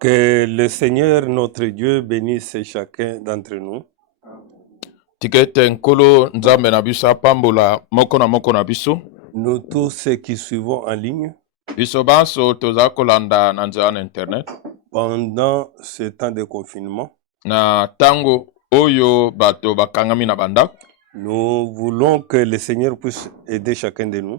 Que le Seigneur notre Dieu bénisse chacun d'entre nous. Tikete nkolo nzambe na biso apambola moko na biso. Nous tous ceux qui suivons en ligne. Biso banso toza kolanda na nzela na internet. Pendant ce temps de confinement. Na tango oyo bato bakangami na banda. Nous voulons que le Seigneur puisse aider chacun de nous.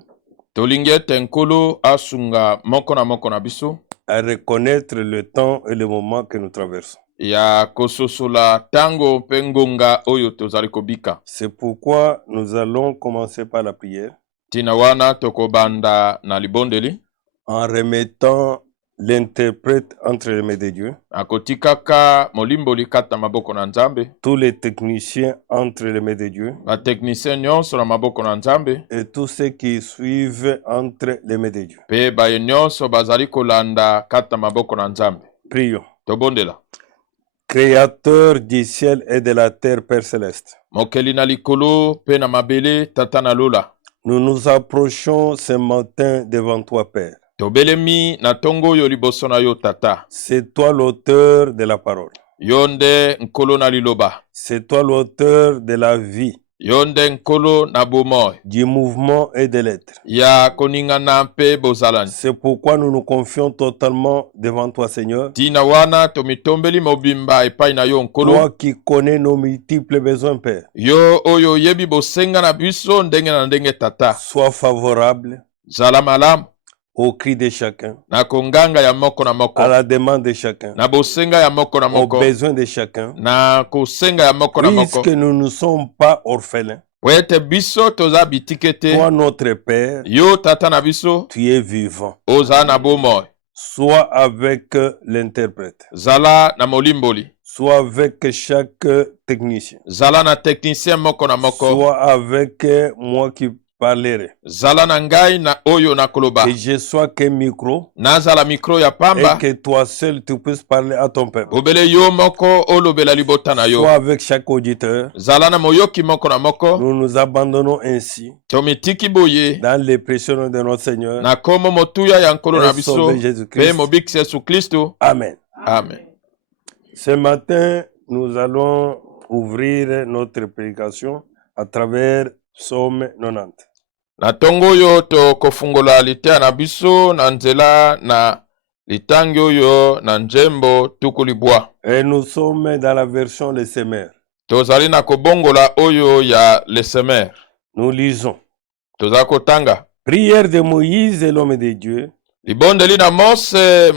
Tolingete nkolo asunga moko na biso. À reconnaître le temps et le moment que nous traversons. Ya kososola tango pengonga oyo tozali kobika. C'est pourquoi nous allons commencer par la prière. Tinawana tokobanda na libondeli. En remettant l'interprète entre les mains de Dieu. Akotikaka molimboli kata maboko na nzambe. Tous les techniciens entre les mains de Dieu. Ba technicien nyonso na maboko na nzambe. Et tous ceux qui suivent entre les mains de Dieu. Pe ba nyonso bazali kolanda kata maboko na nzambe. Prions. Tobondela. Créateur du ciel et de la terre, Père céleste. Mokeli na likolo pe na mabele tata na lola. Nous nous approchons ce matin devant toi, Père. Tobelemi na tongo yo liboso na yo tata. C'est toi l'auteur de la parole. Yonde nkolo na liloba. C'est toi l'auteur de la vie. Yonde nkolo na bomoy. Du mouvement et de l'être. Ya koningana pe bozalani. C'est pourquoi nous nous confions totalement devant toi, Seigneur. Tina wana tomitombeli mobimba epai na yo nkolo. Toi qui connais nos multiples besoins, Père. Yo oyo yebi bosenga na biso ndenge na ndenge tata. Sois favorable. Zala malamu. Au cri de chacun. Na konganga ya moko na moko. À la demande de chacun. Na bosenga ya moko na moko. Au besoin de chacun. Na kosenga ya moko na moko. Puisque nous ne sommes pas orphelins. Wete biso toza bitikete. Toi notre Père. Yo tata na biso. Tu es vivant. Oza na bomoy. Sois avec l'interprète. Zala na molimboli. Sois avec chaque technicien. Zala na technicien moko na moko. Sois avec moi qui parlerai. Zala na ngai na oyo na koloba. Que je sois qu'un micro. Na zala micro ya pamba. Et que toi seul tu puisses parler à ton peuple. Obele yo moko olobela libota na yo. Sois avec chaque auditeur. Zala na moyoki moko na moko. Nous nous abandonnons ainsi. Tomitiki boye. Dans les pressions de notre Seigneur. Na komo motuya ya nkolo na biso. Pe mobik Yesu Kristo. Amen. Amen. Ce matin, nous allons ouvrir notre prédication à travers Psaume 90. Na tongo yo to kofungola litea na biso na nzela na litangi oyo na njembo tukulibwa. Et nous sommes dans la version Les Semeurs. Tozali na kobongola oyo ya Les Semeurs. Nous lisons. Tozako tanga. Prière de Moïse et l'homme de Dieu. Libondeli na Mose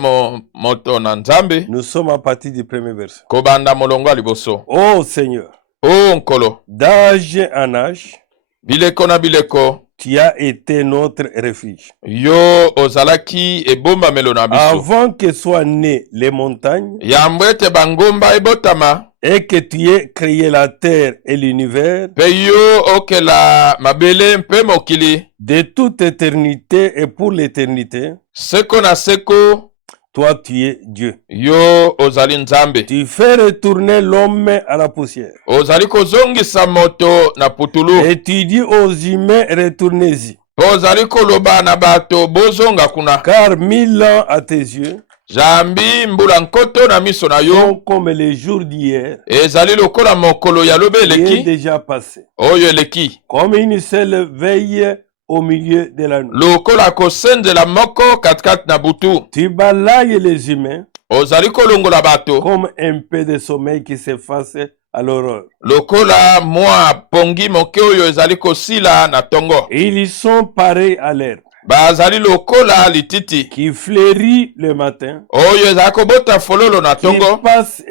moto na nzambe. Nous sommes à partir du premier verset. Kobanda molongo liboso. Ô Seigneur. Ô nkolo. D'âge en âge. Bileko na bileko. Tu as été notre refuge. Yo ozalaki ebomba melo na biso. Avant que soient nées les montagnes. Yambwete bangomba ebotama. Et que tu aies créé la terre et l'univers. Peyo okela mabele mpe mokili. De toute éternité et pour l'éternité. Seko na seko. Toi tu es Dieu. Yo ozali nzambe. Tu fais retourner l'homme à la poussière. Ozali kozongisa moto na putulu. Et tu dis aux humains retournez-y. Ozali koloba na bato bozonga kuna. Car 1000 ans à tes yeux. Jambi mbula nkoto na miso na yo. Sont comme les jours d'hier. Ezali lokola mokolo ya lobe eleki. Est déjà passé. Oyo eleki. Comme une seule veille au milieu de la nuit. Lokola kosenzela moko katikati na butu. Tu balayes les humains. Ozali kolongola bato. Comme un peu de sommeil qui s'efface à l'aurore. Lokola mwa pongi moke oyo ezali kosila na tongo. Ils sont pareils à l'herbe. Bazali lokola lititi. Qui fleurit le matin. Oyo ezali kobota fololo na tongo. Qui passe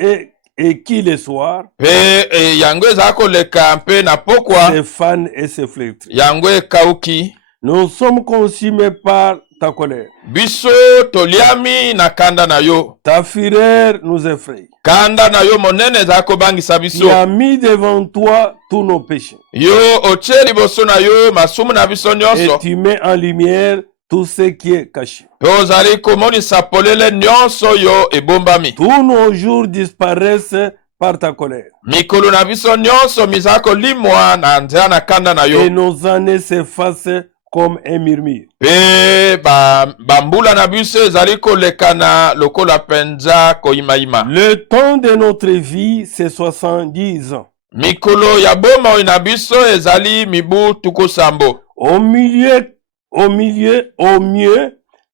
et qui le soir. Pe yango ezali koleka mpe na pokwa. Se fan et se flétrit. Yango ekauki. Nous sommes consumés par ta colère. Biso toliami na kanda na yo. Ta fureur nous effraie. Kanda na yo monene ezali kobangisa biso. Tu as mis devant toi tous nos péchés. Yo otie liboso na yo masumu na biso nyonso. Et tu mets en lumière tout ce qui est caché. Pe ozali komonisa polele nyonso yo ebombami. Tous nos jours disparaissent par ta colère. Mikolo na biso nyonso mizali kolimwa na nzela na kanda na yo. Et nos années s'effacent comme un murmure. Pe bambula na biso ezali kolekana lokola penza koyimayima. Le temps de notre vie, c'est 70 ans. Mikolo ya bomoi na biso ezali mibu tuku sambo. Au mieux,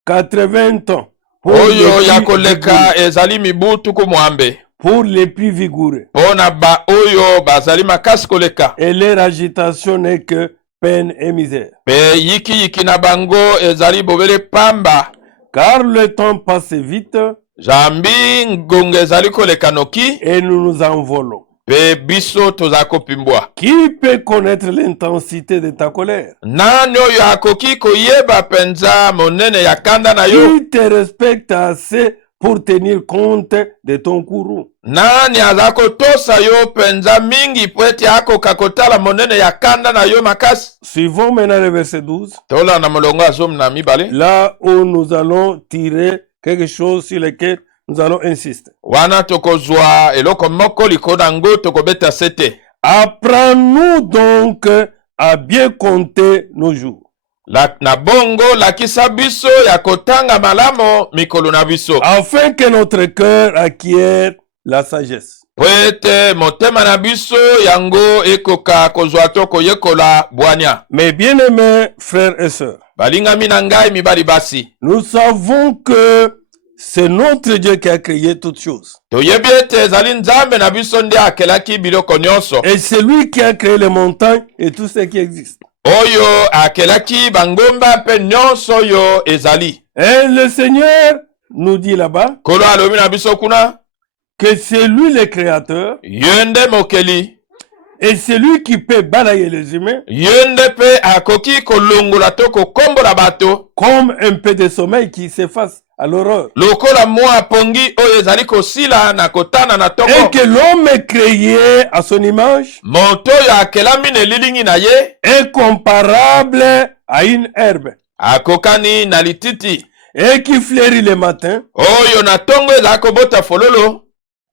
80 ans. Oyo ya koleka ezali mibu tuku mwambe. Pour les plus vigoureux. Pona ba oyo bazali makasi koleka. Et leur agitation n'est que peine et misère. Pe yiki na bango ezali bobele pamba. Car le temps passe vite. Jambi ngonge ezali koleka noki. Et nous nous envolons. Pe biso tozako pimbwa. Qui peut connaître l'intensité de ta colère? Nani oyo akoki koyeba penza monene ya kanda na yo? Qui te respecte assez pour tenir compte de ton courroux? Nani azako tosa yo penza mingi pweti ako kakotala monene ya kanda na yo makasi? Suivons maintenant le verset 12. Tola na molongo azom na mibale. Là où nous allons tirer quelque chose sur lequel nous allons insister. Wana tokozwa eloko moko likona ngo tokobeta sete. Apprends-nous donc à bien compter nos jours. Na bongo lakisa biso ya kotanga malamo mikolo na biso. Afin que notre cœur acquiert la sagesse. Pwete motema na biso yango ekoka kozwa to koyekola bwanya. Mes bien-aimés frères et sœurs, Balingami na ngai mibali basi. nous savons que c'est notre Dieu qui a créé toutes choses. Toyebi ete ezali nzambe na biso nde akelaki biloko nyonso. Et c'est lui qui a créé les montagnes et tout ce qui existe. Oyo akelaki bangomba pe nyonso oyo ezali. Et le Seigneur nous dit là-bas Kolo alobi na biso kuna que c'est lui le créateur yende mokeli. et c'est lui qui peut balayer les humains Yende pe akoki kolongola to kokombola bato. comme un peu de sommeil qui s'efface à l'horreur. Lokola mwa pongi oyo ezali kosila na kotana na Et toko. que l'homme est créé à son image Moto oyo akelami na elilingi na ye est comparable à une herbe akokani na lititi. et qui fleurit le matin, Oyo na tongo ezali kobota fololo.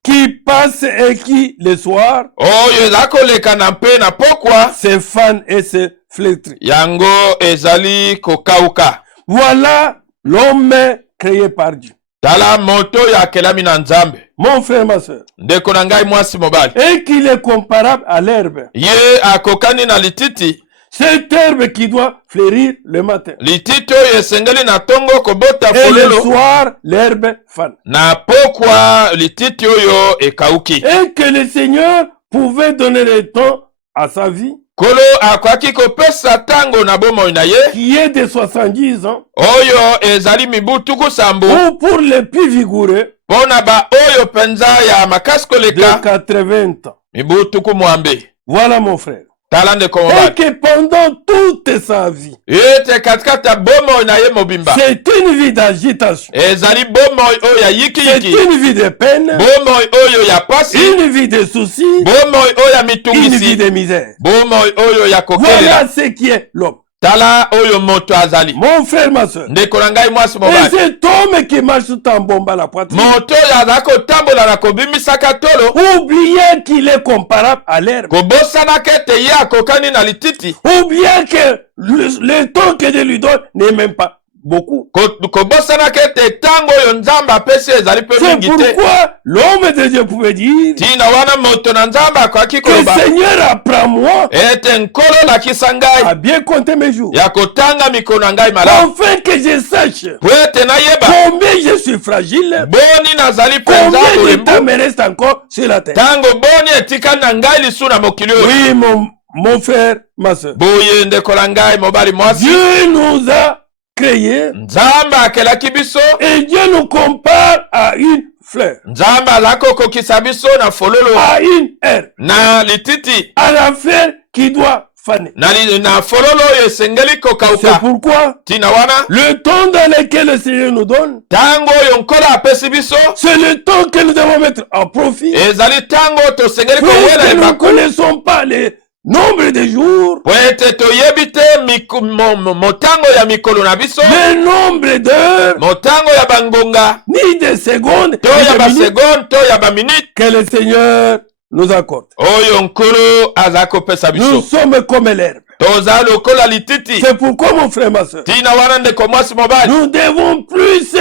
qui passe et qui le soir Oyo ezali koleka na mpe na pokwa. se fane et se flétrit. Yango ezali kokauka. Voilà l'homme créé par Dieu. Tala moto oyo akelami na nzambe. Mon frère, ma soeur. Ndeko na ngai mwasi mobali. Et qu'il est comparable à l'herbe. Ye akokani na lititi. Cette herbe qui doit fleurir le matin. Lititi oyo esengeli na tongo kobota Et le fololo. soir, l'herbe fane. Na pokwa lititi oyo ekauki. Et que le Seigneur pouvait donner le temps à sa vie, Kolo akwaki kopesa tango na bomoi na ye. qui est de 70 ans, Oyo ezali mibu tuku sambo. ou pour les plus vigoureux, Pona ba oyo penza ya makasi de koleka. 80 ans. Mibu tuku mwambe. Voilà mon frère. Tala ndeko Et mobali. que pendant toute sa vie, Ete katikati ya bomoi na ye mobimba. c'est une vie d'agitation, Ezali bomoi oyo ya c'est yiki-yiki. une vie de peine, Bomoi oyo ya pasi. une vie de soucis, Bomoi oyo ya une vie mitungisi. de misère. Bomoi oyo ya kokelela. Voilà ce qui est l'homme. Tala oyo moto azali. Mon frère, ma soeur. Ndeko na ngai mwasi Et mobali. cet homme qui marche tout en bombant la poitrine, Moto oyo azali kotambola na kobimisaka tolo. oubliez qu'il est comparable à l'herbe. Kobosanaka ete ye akokani na lititi. Oubliez que le temps que Dieu lui donne n'est même pas beaucoup. Kobosanaka ete tango oyo nzambe apesi ezali mpe C'est mingi te. pourquoi l'homme de Dieu pouvait dire Tina wana moto na nzambe akoki que koloba. Seigneur apprends-moi Ete nkolo lakisa ngai. à bien compter mes jours. Ya kotanga mikono na ngai malamu. Afin que je sache Po ete nayeba. combien je suis fragile, Boni nazali penza combien de bolembu. temps me reste encore sur la terre. Tango boni etikani na ngai lisu na mokili oyo. Oui, mon frère, ma soeur. Boye ndeko na ngai mobali mwasi. Dieu nous a créés Nzambe akelaki biso. et Dieu nous compare à une fleur, Nzambe azali kokokisa biso na fololo. à une herbe, Na lititi. à la fleur qui doit faner. Na fololo oyo esengeli C'est kokauka. pourquoi Tina wana. le temps dans lequel le Seigneur nous donne, Tango oyo nkolo apesi biso. c'est le temps que nous devons mettre en profit. Ezali tango tosengeli kowela Puisque nous ne ebakuli. connaissons pas les nombres de jours, Po ete toyebi te motango ya mikolo na biso. le nombre d'heures, Motango ya bangonga. ni de secondes, To ni ya de minutes basegonde to ya baminute. que le Seigneur nous accorde. oyo nkolo aza kopesa Nous biso sommes comme l'herbe. toza lokola lititi C'est pourquoi, mon frère, ma soeur, tina wana ndeko mwasi mobali nous devons plus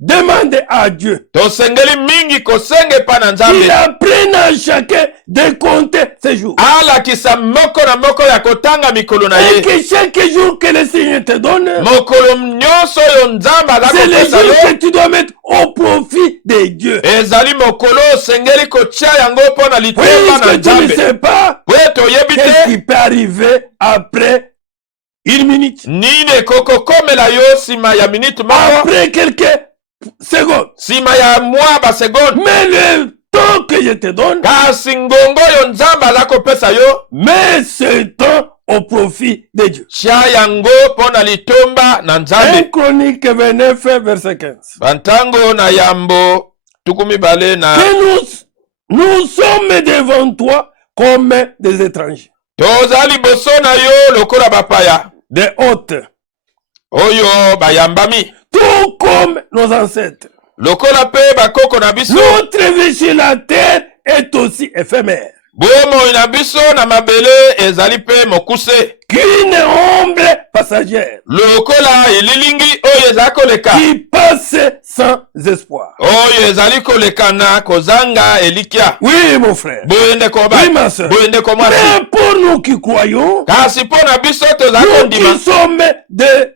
demander à Dieu tosengeli mingi kosenga epai na qu'il nzambe apprenne à chacun de compter ses jours. alakisa moko na moko ya kotanga mikolo na Et ye que chaque jour que le Seigneur te donne, mokolo nyonso oyo nzambe aza c'est le kopesa jour yo que tu dois mettre au profit de Dieu. ezali mokolo osengeli kotia yango mpo na litemba na Puisque tu ne nzambe sais pas po toyebi qu'est-ce te qui peut arriver après une minute, nini ekokokomela yo nsima ya minute moko après quelques secondes. nsima ya mwa basegonde Mais le temps que je te donne, kasi ngongo oyo nzambe aza kopesa yo mets ce temps au profit de Dieu. tia yango mpo na litomba na 1 nzambe Chronique 29, verset 15. bantango na yambo tuku mibale na Que nous sommes devant toi comme des étrangers, toza liboso na yo lokola bapaya des hôtes, oyo bayambami tout comme nos ancêtres. lokola mpe bakoko na biso Notre vie sur la terre est aussi éphémère, bomoi na biso na mabele ezali mpe mokuse qu'une ombre passagère lokola elilingi oyo ezali koleka qui passe sans espoir. oyo ezali koleka na kozanga elikya Oui, mon frère. boye ndeko Oui, mobali ma soeur. boye ndeko mwasi Mais pour nous qui croyons, kasi mpo na biso tozali nous kondima qui sommes des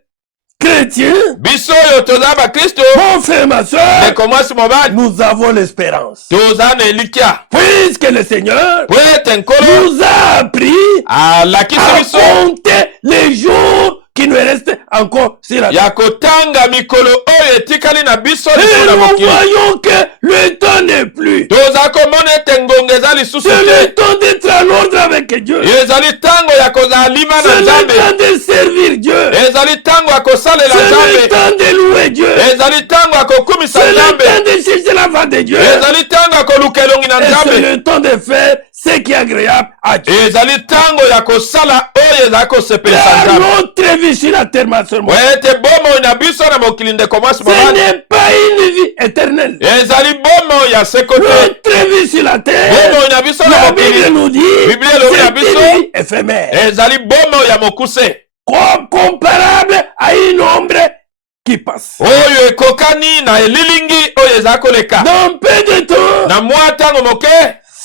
chrétiens, biso oyo toza bakristo mon frère, ma soeur, ndeko mwasi mobali nous avons l'espérance. toza na elikya Puisque le Seigneur po ete nkolo nous a appris alakisi à biso compter les jours qui nous restent encore sur la terre. ya kotanga mikolo oyo etikali na biso Et lisu na nous mokili voyons que le temps n'est plus. toza komona ete ngongo eza lisusu C'est te le temps d'être en ordre avec Dieu. ezali ntango ya kozala lima na C'est le nzambe temps de servir Dieu. ezali ntango ya kosalela C'est le nzambe temps de louer Dieu. ezali ntango ya kokumisa C'est le nzambe temps de chercher la face de Dieu. ezali ntango ya koluka elongi na Et c'est nzambe le temps de faire ce qui est agréable à Dieu. ezali ntango ya kosala oyo ezali kosepelisa Car nzambe notre vie sur la terre, ma soeur, po ete bomoi na biso na mokili ndeko mwasi ce mobali n'est pas une vie éternelle. ezali bomoi ya seko te Notre vie sur la terre, bomoi na biso na la Bible mokili nous dit, Biblia elobi na c'est biso une vie éphémère, ezali bomoi ya mokuse comparable à une ombre qui passe. oyo ekokani na elilingi oyo ezali koleka Dans peu de temps, na mwa ntango moke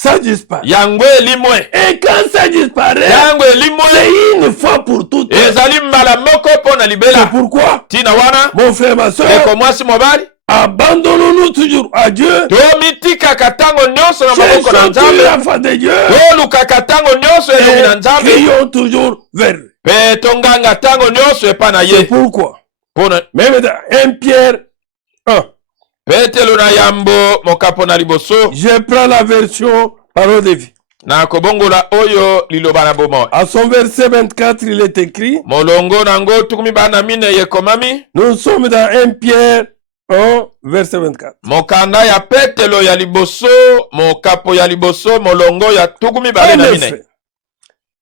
ça disparaît. yango elimwe Et quand ça disparaît, yango elimwe c'est une fois pour toutes. ezali mbala moko mpo na C'est libela pourquoi, ntina wana mon frère, ma soeur, ndeko mwasi mobali abandonnons-nous toujours à Dieu. tomitikaka ntango nyonso na maboko na Cherchons toujours nzambe la face de Dieu. tolukaka ntango nyonso elongi na Et nzambe crions toujours vers lui. mpe tonganga ntango nyonso epai na C'est ye pourquoi, mpona même dans 1 Pierre 1, petelo na yambo mokapo na liboso je prends la version parole de vie. na kobongola oyo liloba na bomoi À son verset 24, il est écrit, molongo nango tukumi bana mine yekomami nous sommes dans 1 Pierre 1, verset 24. mokanda ya petelo ya liboso mokapo ya liboso molongo ya tukumi bale na mine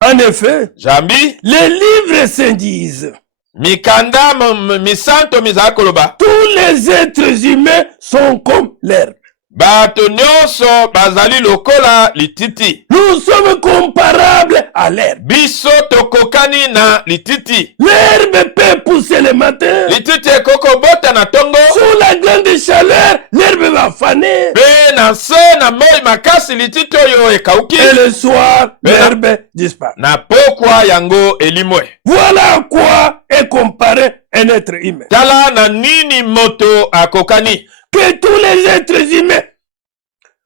En effet, jambi les livres saints disent, mikanda misanto mizala koloba tous les êtres humains sont comme l'herbe. bato nyonso bazali lokola lititi Nous sommes comparables à l'herbe. biso tokokani na lititi L'herbe peut pousser le matin. lititi ekokobota na ntongo Sous la grande chaleur, l'herbe va faner. mpe na se na moi makasi lititi oyo ekauki Et le soir, l'herbe disparaît. na pokwa yango elimwe Voilà à quoi est comparé un être humain. tala na nini moto akokani Que tous les êtres humains,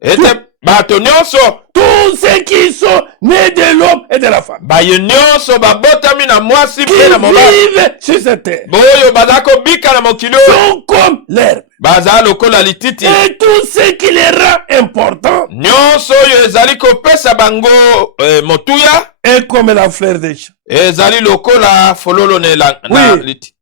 ete bato nyonso tous ceux qui sont nés de l'homme et de la femme, baye nyonso babotami na mwasi qui mpe na mobali vivent sur cette terre, boyo baza kobika na mokili oyo sont comme l'herbe. baza lokola lititi Et tout ce qui les rend importants nyonso oyo ezali kopesa bango motuya est comme la fleur des champs. ezali lokola fololo na Oui. liti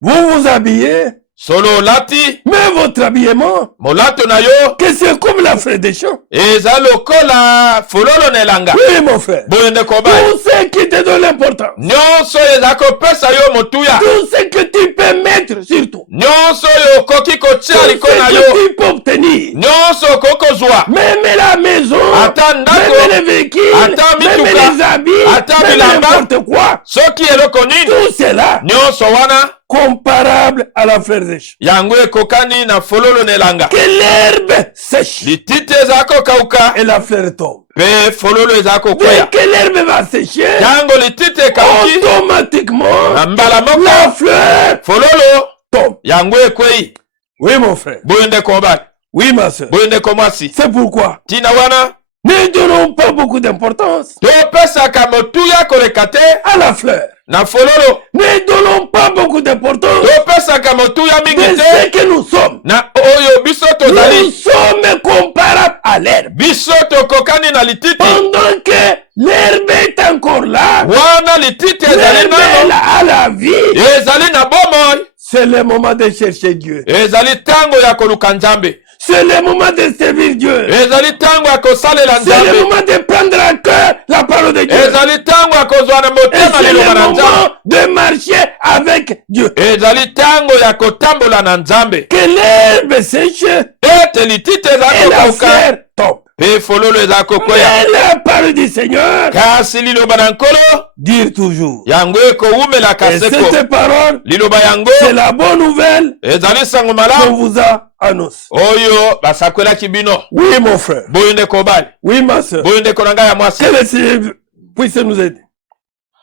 Vous vous habillez, solo olati mais votre habillement, molato na yo que c'est comme la fleur des champs. eza lokola fololo na elanga. Oui, mon frère. Boye ndeko mobali, Tout ce qui te donne l'importance, nyonso oyo eza kopesa yo motuya, tout ce que tu peux mettre sur toi, nyonso oyo okoki tout kotia ce likolo na yo, que tu peux obtenir, nyonso okoki kozwa, même la maison, ata ndako, même les véhicules, ata même mituka, les habits, ata même bilamba, n'importe quoi, soki eloko nini, tout cela nyonso wana comparable à la fleur des champs. yango ekokani na fololo na elanga. Que l'herbe sèche Lititi eza kokauka et la fleur tombe. mpe fololo eza Dès kokwea. que l'herbe va sécher, Ntango lititi ekauki automatiquement, na mbala moko la fleur fololo tombe. yango ekwei. Oui, mon frère. Boye ndeko mobali, Oui, ma soeur. boye ndeko mwasi, C'est pourquoi ntina wana ne donnons pas beaucoup d'importance topesaka motuya koleka te à la fleur. na fololo, Ne donnons pas beaucoup d'importance topesaka motuya de mingi ce te que nous sommes. na oyo biso Nous tozali. sommes comparables à l'herbe. Biso tokokani na lititi Pendant que l'herbe est encore là, wana lititi ezali l'herbe est nano, là à la vie, ezali na bomoi, c'est le moment de chercher Dieu. ezali ntango ya koluka Nzambe, C'est le moment de servir Dieu. ezali ntango ya kosalela C'est le Nzambe, moment de prendre à cœur la parole de Dieu. ezali ntango ya kozwa na Et motema c'est liloba le na Nzambe, moment de marcher avec Dieu. ezali ntango ya kotambola na Nzambe. Que l'herbe sèche Ete lititi eza et la kokauka fleur tombe. mpe fololo eza kokwea, Mais la parole du Seigneur, kasi liloba na Nkolo dire toujours. yango ekowumelaka Et seko. cette parole, Liloba yango c'est la bonne nouvelle ezali sango qu'on malamu vous a annoncée. oyo basakwelaki bino. Oui, mon frère. Boye ndeko mobali, Oui, ma soeur. boye ndeko na ngai ya mwasi, Que le Seigneur puisse nous aider.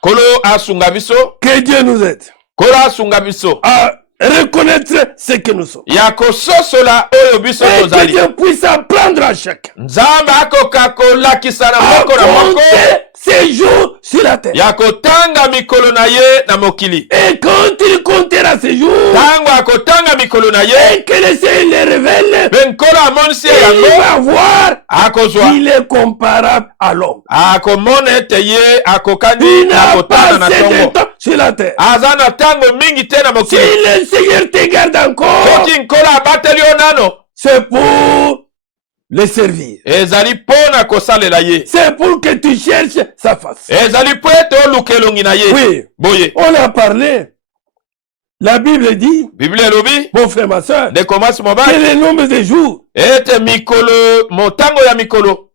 Nkolo asunga biso, Que Dieu nous aide Nkolo asunga biso à reconnaître ce que nous sommes. ya kososola oyo biso Et que tozali. Dieu puisse apprendre à chacun Nzambe akoka kolakisa na à moko na moko compter ses jours sur la terre. ya kotanga mikolo na ye na mokili. Et quand il comptera ses jours, Ntango akotanga mikolo na ye et que le Seigneur le révèle, mpe Nkolo amonisi ye il yango, va voir akozwa qu'il est comparable à l'homme. akomona ete ye akokani Il na n'a kotanga pas na assez de tongo, temps sur la terre. aza na ntango mingi te na Si mokili. le Seigneur te garde encore, Soki Nkolo abateli yo nano, c'est pour le servir. ezali mpo na kosalela ye, C'est pour que tu cherches sa face. ezali mpo ete oluka elongi na ye. Oui, Boye on a parlé. La Bible dit, Biblia elobi mon frère, ma soeur, ndeko mwasi que mobali le nombre de jours, ete mikolo motango ya mikolo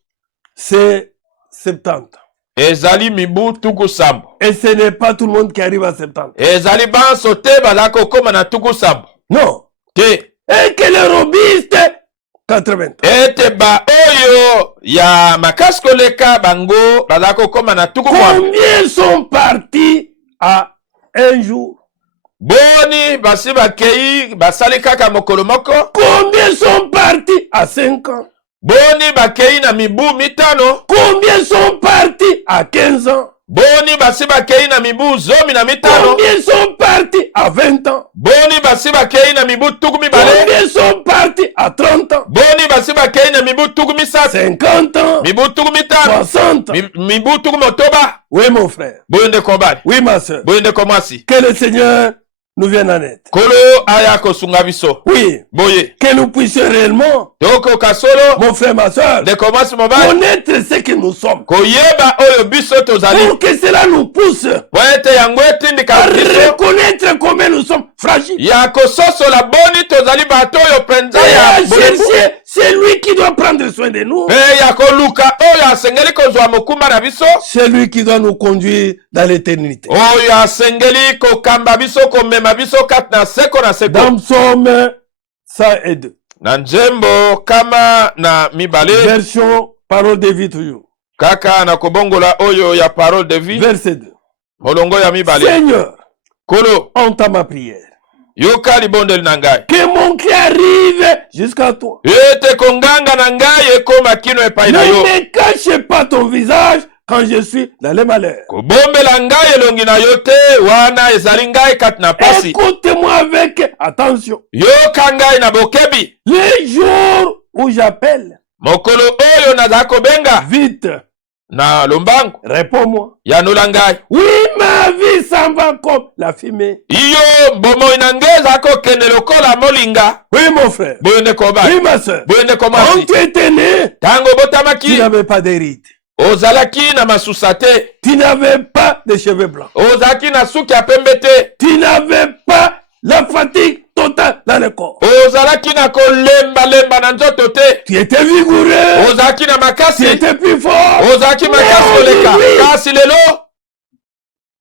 c'est 70. ezali mibu tuku sambo, Et ce n'est pas tout le monde qui arrive à 70. ezali banso te bazala kokóma na tuku sambo Non. te, Et que les robistes, 80 ans. ete baoyo ya makasi koleka bango bazala kokóma na tuku mwambe. Combien sont partis à un jour? Boni basi bakei basali kaka mokolo moko, Combien sont partis à 5 ans? boni bakei na mibu mitano, Combien sont partis à 15 ans? boni basi bakei na mibu 15, Combien sont partis à 20 ans? boni basi bakei na mibu tuku mibale, Combien sont partis à 30 ans? boni basi bakei na mibu tuku misatu, 50 ans? mibu tuku mitano, 60 ans? mibu tuku motoba. Oui, mon frère. Boye ndeko mobali, Oui, ma soeur. boye ndeko mwasi, Que le Seigneur nous vienne en aide. Nkolo aya kosunga biso. Oui. Boye Que nous puissions réellement, tokoka solo mon frère, ma soeur, ndeko mwasi mobali connaître ce que nous sommes. koyeba oyo biso tozali, Pour que cela nous pousse po ete yango etindika à biso reconnaître combien nous sommes fragiles. ya kososola boni tozali bato oyo mpenza Et à ya bolebu, chercher celui qui doit prendre soin de nous. mpe ya koluka oyo asengeli kozwa mokumba na biso, Celui qui doit nous conduire dans l'éternité. oyo asengeli kokamba biso komema biso kati na seko na seko. Dans Psaume 102, Na nzembo kama na mibale version parole de vie toujours. kaka na kobongola oyo ya parole de vie, Verset 2. molongo ya mibale. Seigneur, Kolo entends ma prière. yoka libondeli na ngai, Que mon cri arrive jusqu'à toi. ete konganga na ngai ekoma kino epai na Ne yo, me cache pas ton visage quand je suis dans les malheurs. kobombela ngai elongi na yo te wana ezali ngai kati na pasi. Écoute-moi avec attention. Yoka ngai na bokebi, Les jours où j'appelle, mokolo oyo nazala kobenga vite, na lombangu Réponds-moi. yanola ngai. Oui, ma vie s'en va comme la fumée. Iyo bomoi na ngai eza kokende lokola molinga. Oui, mon frère. Boye ndeko mobali. Oui, ma soeur. Boye ndeko Quand mwasi. tu étais né, Tango tu botamaki n'avais pas d'hérite. ozalaki na masusa te. Tu n'avais pas de cheveux blancs. Ozalaki na suki ya pembe te. Tu n'avais pas la fatigue totale dans le corps. Ozalaki na kolemba na nzoto te. Tu étais vigoureux. Ozalaki na Tu makasi. étais plus fort. Ozalaki makasi Mais koleka. aujourd'hui, Kasi lelo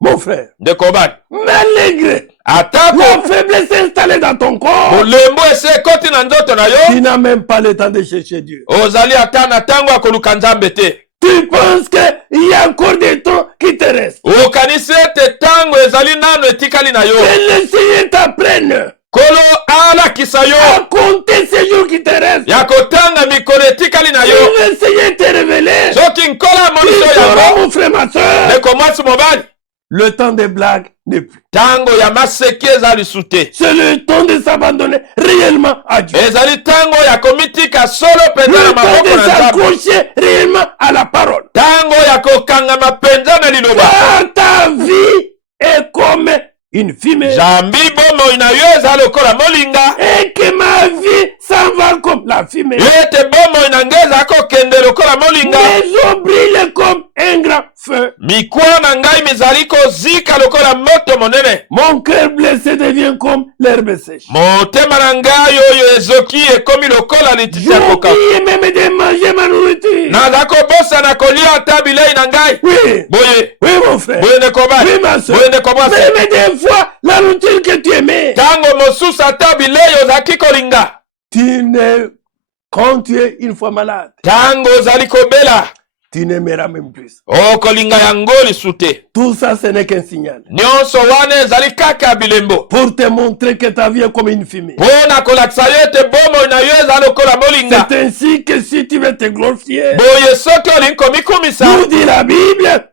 mon frère, ndeko mobali. malgré Atako la faiblesse installée dans ton corps, bolembo ese ekoti na nzoto na yo. tu n'as même pas le temps de chercher Dieu. Ozali ata na ntango ya koluka nzambe te. Tu penses qu'il y a encore des temps qui te restent. Okanisi ete ntango ezali nano etikali na yo. Que le Seigneur t'apprenne Kolo alakisa yo à compter ces jours qui te restent. ya kotanga mikolo etikali na yo. Que le Seigneur te révélé. Soki nkola Tu moniso sauras, yango mon frère, ma soeur. ndeko mwasi mobali. Le temps des blagues n'est plus. Ntango ya maseki eza lisu te. C'est le temps de s'abandonner réellement à Dieu. Ezali ntango ya komitika solo mpenza Le na temps maboko de na nzambe. s'accrocher réellement à la parole. Ntango ya kokangama mpenza na liloba. Car ta vie est comme une fumée. Jambi bomoi na yo eza lokola molinga. Et que ma vie s'en va comme la fumée. Ete bomoi na ngai eza kokende lokola molinga. Mes os brillent comme un grand feu. Mikwa na ngai mizali kozika lokola moto monene. Mon cœur blessé devient comme l'herbe sèche. Motema na ngai oyo ezoki ekomi lokola lititi ya koka. J'oublie même de manger ma nourriture. Naza kobosana kolia ata bilei na ngai. Oui, Boye, oui mon frère. boye ndeko mobali. Oui ma soeur. Boye ndeko mwasi. Même des fois, la nourriture que tu aimais. Tango mosusu ata bilei ozalaki kolinga. Tu ne... Quand tu es une fois malade, Tango ozali kobela. tu n'aimeras même plus. Okolinga yango lisu te. Tout ça, ce n'est qu'un signal. Nyonso wana ezali kaka bilembo. Pour te montrer que ta vie est comme une fumée. Pona kolakisa yo ete bomoi na yo eza lokola molinga. C'est ainsi que si tu veux te glorifier, Boye soki olingi komikumisa. nous dit la Bible,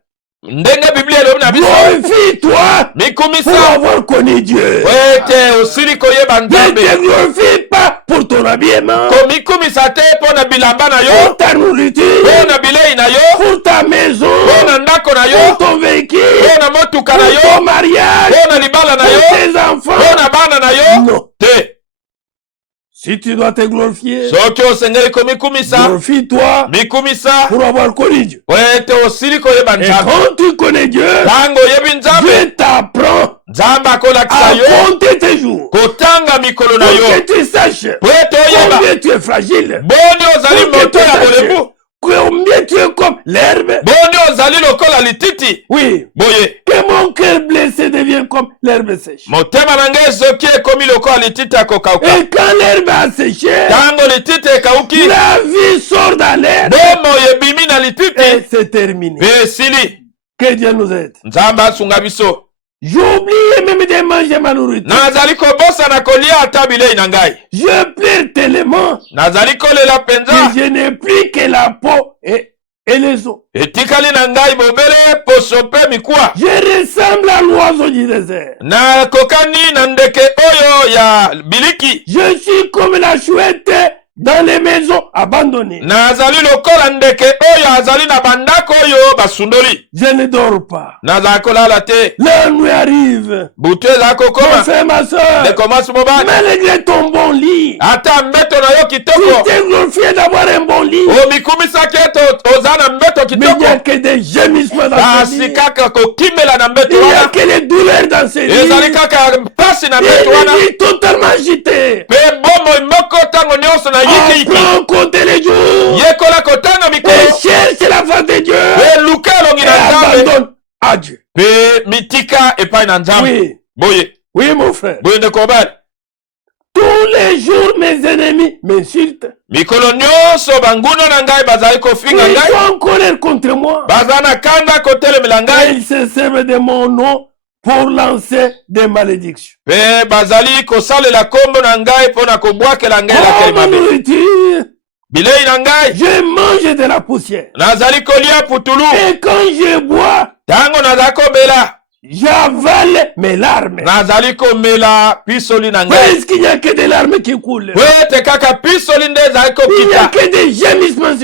Ndenge Biblia elobi na biso. glorifie-toi pour Mikumisa. avoir connu Dieu. Ete osili koyeba Ne nzambe. te glorifie pas pour ton habillement, Komikumisa te mpona bilamba na yo. pour ta nourriture, Mpona bilei na yo. pour ta maison, Mpona ndako na pour yo. ton véhicule, Mpona motuka na pour yo. ton mariage, Mpona libala na pour yo. tes enfants. Mpona bana na yo. Non. Te. Si tu dois te glorifier, Soki osengeli komikumisa. glorifie-toi Mikumisa. pour avoir connu Dieu. Po ete osili koyeba Et nzambe. quand tu connais Dieu, Ntango oyebi nzambe. Dieu t'apprend Nzambe à akolakisa yo. compter tes jours. Kotanga mikolo na Pour yo. que tu saches Po ete oyeba. combien tu es fragile. Boni ozali Pour que moto tu ya saches bolebu. combien tu es comme l'herbe. Boni ozali lokola lititi. Oui. Boye. Que mon cœur blessé devienne comme l'herbe sèche. Motema na ngai ezoki ekomi lokola lititi ya kokauka. Et quand l'herbe a séché, Tango lititi ekauki. la vie sort dans l'herbe. Bomoi ebimi na Et lititi. c'est terminé. Pe esili. Que Dieu nous aide. Nzambe asunga biso. J'oublie même de manger ma nourriture. Nazali kobosana kolia ata bilei na ngai. Je pleure tellement Nazali kolela que penza. je n'ai plus que la peau et les os. Etikali na ngai bobele poso mpe mikuwa. Je ressemble à l'oiseau du désert. Nakokani na ndeke oyo ya biliki. Je suis comme la chouette dans les maisons abandonnées. Nazali lokola ndeke oyo azali na bandako oyo basundoli. Je ne dors pas. Nazali kolala te. La nuit arrive. Butu ezali Mon kokoma. frère, ma soeur, Ndeko mwasi mobali. malgré ton bon lit, Ata mbeto na yo tu kitoko. t'es glorifié d'avoir un bon lit. Omikumisaki ete oza na mbeto Mais il n'y a kitoko. que des gémissements dans ce Kasi lit. kaka kokimela na mbeto Il n'y a wana. que les douleurs dans ce lit. Ezali kaka mpasi na Il mbeto wana. est totalement agité. Pe bomoi moko ntango nyonso na yiki. Apprends à compter les jours. Yekola kotanga Et mikolo. cherche la face de Dieu. Pe luka elongi Et na nzambe. abandonne à Dieu. Pe mitika epai na nzambe. Oui, Boye. oui, mon frère. Boye ndeko mobali. Tous les jours, mes ennemis m'insultent. Mikolo nyonso banguna na ngai bazali kofinga Ils ngai. sont en colère contre moi. Baza na kanda kotelemela Et ngai. ils se servent de mon nom pour lancer des malédictions. Pe bazali kosalela kombo na ngai mpona kobwakela ngai elakeli Comme mabe. nourriture, Bilei na ngai. je mange de la poussière. Nazali kolia putulu. Et quand je bois, Tango nazali kobela. j'avale mes larmes. Nazali komela pisoli na ngai. Est-ce qu'il n'y a que des larmes qui coulent? Po ete kaka pisoli nde ezali Il n'y a kokita. que des gémissements.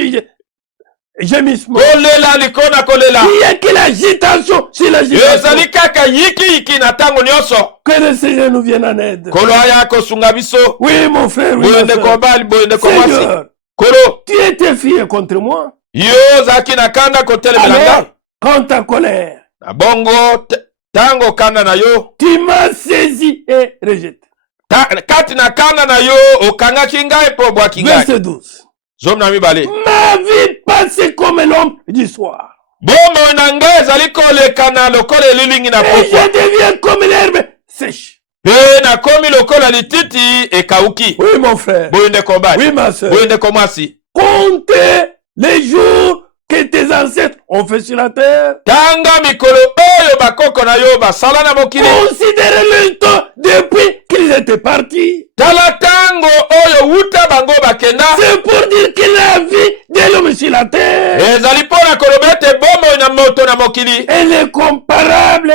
gémissement. kolela likona kolela Il n'y a que l'agitation sur l'agitation. ezali kaka yiki na ntango nyonso. Que le Seigneur nous vienne en aide. Kolo aya kosunga biso. Oui, mon frère, oui, boyende ma soeur. kobali boyende komwasi. Seigneur, Kolo tu étais fier contre moi. yo ozalaki na kanda kotelemela Alors, nga. quand ta colère, Na bongo tango kanda na yo tu m'as saisi et rejeté. kati na kanda na yo okangaki ngai mpo obwaki ngai. Verset 12. Zomi na mibale. Ma vie passait comme l'homme du soir. Bomoi na ngai ezali kolekana lokola elilingi na Et pokwa. je deviens comme l'herbe sèche. Mpe nakomi lokola lititi ekauki. Oui, mon frère. Boyende kobali Oui, ma soeur. boyende komwasi. Comptez les jours que tes ancêtres ont fait sur la terre. Tanga mikolo oyo bakoko na yo basala na mokili. Considérez le temps depuis qu'ils étaient partis. Tala tango oyo wuta bango bakenda. C'est pour dire que la vie de l'homme sur la terre, Ezali mpona koloba ete bomoi na moto na mokili elle est comparable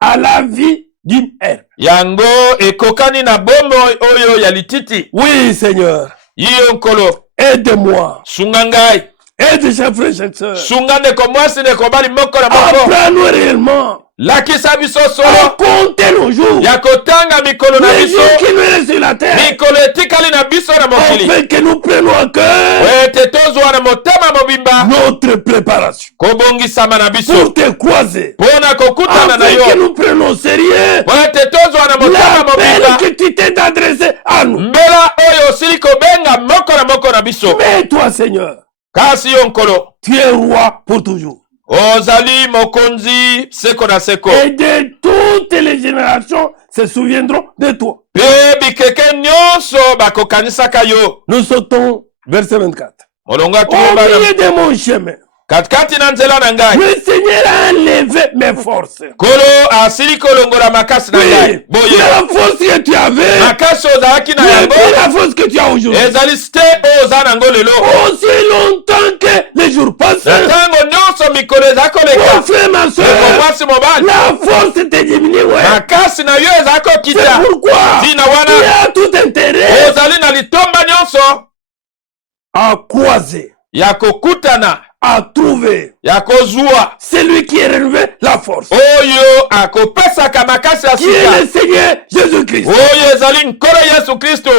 à la vie d'une herbe. yango ekokani na bomoi oyo ya lititi. Oui, Seigneur, Iyo nkolo aide-moi. sunga ngai. Aide chaque frère, chaque soeur. Sunga ndeko mwasi ndeko mobali moko na moko. Apprends-nous réellement Lakisa biso à solo compter nos jours. ya kotanga mikolo na Les biso. jours qui nous restent sur la terre. Mikolo etikali na biso na mokili. Afin que nous prenions à cœur ete tozwa na motema mobimba notre préparation kobongisama na biso pour te croiser. mpona kokutana na Afin que yo. nous prenions au sérieux ete tozwa na motema l'appel mobimba que tu t'es adressé à nous. mbela oyo osili kobenga moko na biso. Mais toi, Seigneur, Kasi yo nkolo tu es roi pour toujours. ozali mokonzi seko na seko. Et de toutes les générations se souviendront de toi. Mpe bikeke nyonso bakokanisaka yo. Nous sautons verset 24. molongo Au atumba milieu de mon chemin, katikati na nzela na ngai. le Seigneur a enlevé mes forces. Kolo asili kolongola makasi na ngai. Oui, Boye la force que tu avais, makasi ozalaki na n'est yango plus la force que tu as aujourd'hui. ezali te oyo oza nango lelo. Aussi longtemps que les jours passent, Na ntango nyonso mikolo eza mon koleka. frère, ma Eko soeur, mwasi mobali la force te diminue. Ouais. makasi na yo eza C'est kokita. pourquoi Tina tu wana as tout intérêt ozali na litomba nyonso à croiser, ya kokutana à trouver ya kozwa celui qui est relevé la force, oyo akopesaka makasi ya qui est sika le Seigneur Jésus-Christ. oyo ezali nkolo yesu kristo.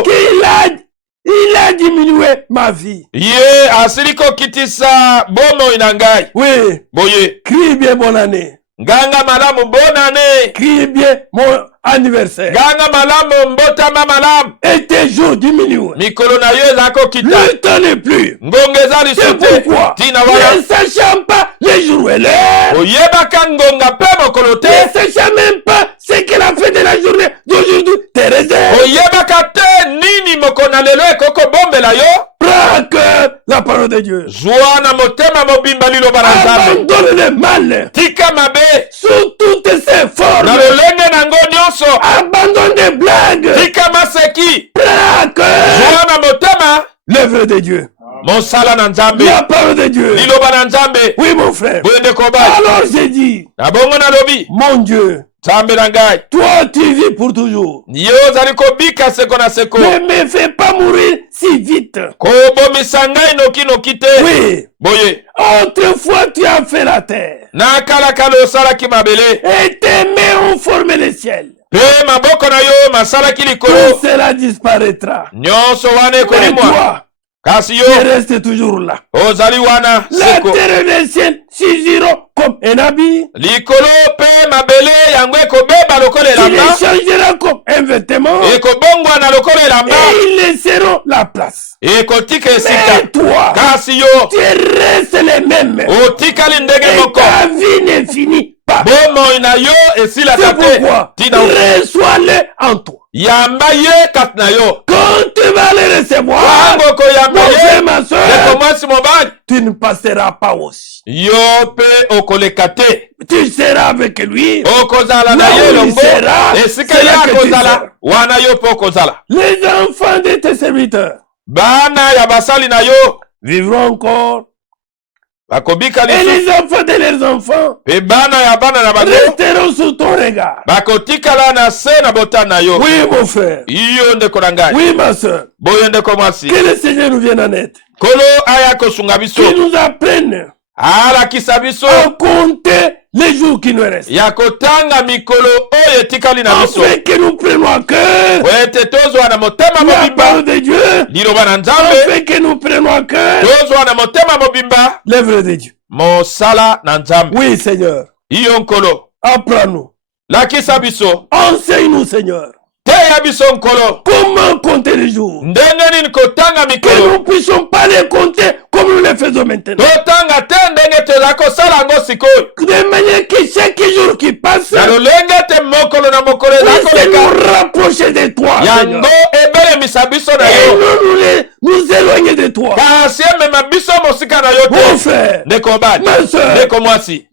Il a diminué ma vie. ye asili kokitisa bomoi na ngai. Oui, Boye crie bien bonne année. nganga malamu bonane. Crie bien mon anniversaire. nganga malamu mbotama malamu. Et tes jours diminuent. mikolo na yo eza kokita. Le temps n'est plus. ngonga eza lisu C'est te. pourquoi, Tina wana ne sachant pas les jours et l'heure, oyebaka ngonga mpe mokolo te. ne sachant même pas ce que la fin de la journée d'aujourd'hui te réserve, oyebaka te nini mokolo na lelo ekokobombela yo. prends à cœur la parole de Dieu. zwa na motema mobimba liloba na nzambe. Abandonne le mal tika mabe sous toutes ses na formes. lolenge nango nyonso. Abandonne des blagues. tika maseki. Prends à cœur zwa na motema l'œuvre de Dieu. mosala na nzambe. La parole de Dieu. liloba na nzambe. Oui, mon frère. boyende kobali. Alors j'ai dit, na bongo nalobi mon Dieu, nzambe na ngai toi tu vis pour toujours. yo ozali kobika seko na seko. Ne me fais pas mourir si vite. kobomisa ngai nokinoki te. Oui, boye autrefois tu as fait la terre na kalakala osalaki mabele. et tes mains ont formé le ciel. mpe maboko na yo masalaki Tout likolo. cela disparaîtra. nyonso wana Mais ekolimwa. toi, kasi yo tu restes toujours là. ozali wana La seko. terre et le ciel s'useront comme un habit. likolo mpe mabele yango ekobeba lokola Tu les elamba. changeras comme un vêtement ekobongwana lokola elamba. et ils laisseront la place. ekotika Mais esika. toi, kasi yo tu restes les mêmes. otikali ndenge Et moko. ta vie ne finit pas. bomoi na yo esilaka C'est te. pourquoi tina reçois-le en toi. yamba ye kati na yo. Quand tu vas le recevoir, tango koyamba mon frère, ye ma ndeko soeur, mwasi mobali tu ne passeras pas aussi. yo mpe okoleka te. Tu seras avec lui. okozala na Là ye où il elongo sera, esika c'est ye là que tu akozala seras. wana yo mpe okozala. Les enfants de tes serviteurs bana ya basali na yo vivront encore bakobika Et lisusu les enfants de leurs enfants mpe bana ya bana na bango resteront sous ton regard. bakotikala na se na botani na yo. Oui, mon frère. Iyo ndeko na ngai. Oui, ma soeur. Boyo ndeko mwasi. Que le Seigneur nous vienne en aide. Kolo aya kosunga biso. Qu'il nous apprenne alakisa biso à compter les jours qui nous restent. ya kotanga mikolo oyo etikali na biso. Afin que nous prenions à cœur ete tozwa na motema la mobimba parole de Dieu. liloba na nzambe. Afin que nous prenions à cœur Tozwa na motema mobimba l'œuvre de Dieu. mosala na nzambe. Oui, Seigneur. Iyo nkolo. Apprends-nous. Lakisa biso. Enseigne-nous, Seigneur. Teya biso nkolo. Comment compter les jours? Ndenge nini kotanga Que mikolo. nous ne puissions pas les compter comme nous les faisons maintenant. Totanga te ndenge toza kosala yango sikoyo. De manière que chaque jour qui passe, Na lolenge te mokolo na mokolo eza puisse koleka. nous rapprocher de toi, Seigneur. Yango ebelemisa biso na Et yo. nous éloigner de toi. Kasi emema biso mosika na yo Mon te. frère, Ndeko mobali. ma soeur, Ndeko mwasi.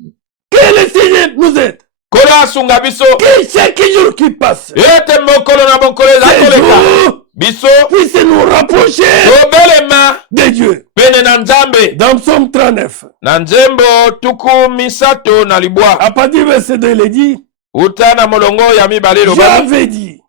que le Seigneur nous aide. Kolo asunga biso. Que chaque jour qui passe, Ete mokolo na mokolo eza ces koleka. jours Biso puisse nous rapprocher tobelema de Dieu. pene na nzambe. Dans Psaume 39, Na nzembo tuku misato na libwa. à partir du verset 2, il dit, Uta na molongo ya mibale lobaki.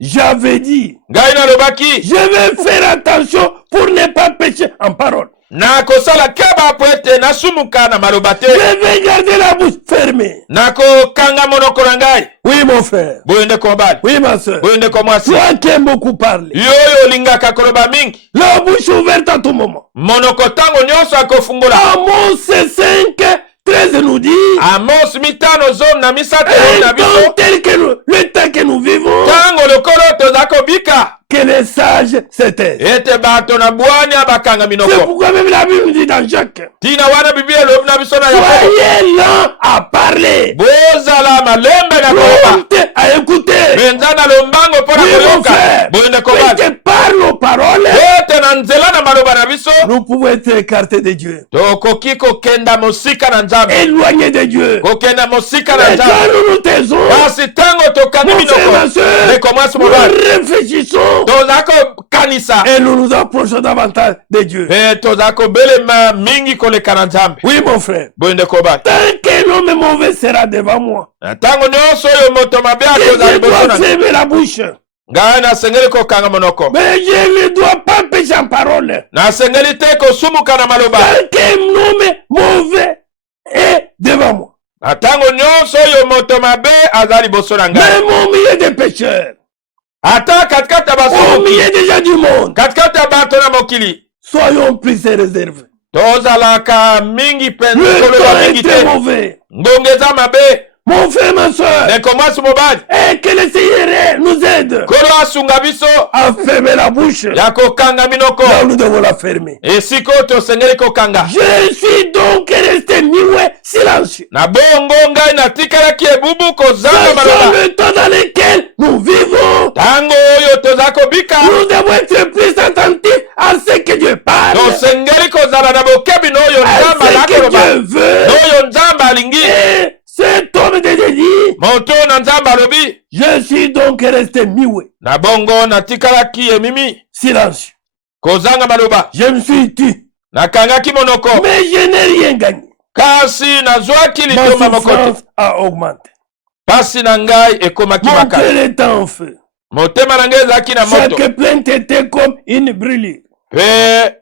j'avais dit, Ngai na lobaki. je vais faire attention pour ne pas pécher en parole. Na kosala keba po ete nasumuka na maloba te. Je vais garder la bouche fermée. Na kokanga monoko na ngai. Oui, mon frère. Boyo ndeko mobali. Oui, ma soeur. Boyo ndeko mwasi. Toi qui aimes beaucoup parler. Yo oyo olingaka koloba mingi. La bouche ouverte à tout moment. Monoko tango nyonso akofungola. Amos 5, 13 nous dit, Amos mitano zomi na misato na un temps biso. tel que le temps que nous vivons, Tango lokolo toza kobika. que les sages se taisent. Ete bato na bwani abakanga C'est minoko. pourquoi même la Bible dit dans Jacques, Tina wana biblia elobi na biso na Yakobo. soyez lents à parler, Bozala malembe na koloba. prompts à écouter. Benza na lombango mpona Oui, mon koyoka. frère, Boyo ndeko mobali. puisque par nos paroles, Ete na nzela na maloba na biso. nous pouvons être écartés de Dieu, Tokoki kokenda mosika na nzambe. éloignés de Dieu. Kokenda mosika na Et quand nzambe. nous nous taisons, Kasi tango tokangi mon frère, ma minoko. soeur, Ndeko mwasi nous mobali. réfléchissons Toza kokanisa. et nous nous approchons davantage de Dieu. Pe toza kobelema mingi koleka na nzambe. Oui, mon frère. Boyo ndeko mobali. Tant qu'un homme mauvais sera devant moi, Na tango nyonso oyo moto mabe akoza je liboso dois na ngai. fermer la bouche. Ngai nasengeli kokanga monoko. Mais je ne dois pas pécher en parole. Nasengeli te kosumuka na maloba. Tant qu'un homme mauvais est devant moi, Na tango nyonso oyo moto mabe aza liboso na ngai. même au milieu des pécheurs, Ata katikati ya au basumu. milieu des gens du monde, Katikati ya bato na mokili. soyons plus réservés. Tozalaka mingi penza Le koloba temps mingi est très te. mauvais. Ngongo eza mabe. Mon frère, ma soeur, Ndeko mwasi mobali. et que le Seigneur nous aide Kolo asunga biso. à fermer la bouche. Ya kokanga minoko. Là où nous devons la fermer. Esiko tosengeli kokanga. Je suis donc resté muet, silencieux. Na bongo ngai natikalaki ebubu kozanga Ce sont maloba. le temps dans lequel nous vivons. Tango oyo toza kobika. Nous devons être plus attentifs à ce que Dieu parle, Tosengeli kozala na bokebi n'oyo à nzambe ce que alakoloba. Dieu veut. N'oyo nzambe alingi. Et cet homme de Dieu dit, Moto na nzambe alobi. je suis donc resté muet, Na bongo natikalaki emimi. silencieux. Kozanga maloba. Je me suis tu, Nakangaki monoko. mais je n'ai rien gagné. Kasi nazwaki Ma litoma moko te. souffrance a augmenté. Pasi na ngai ekomaki Mon makasi. cœur est en feu. Motema na ngai ezalaki na moto. Chaque plainte était comme une brûlure. Pe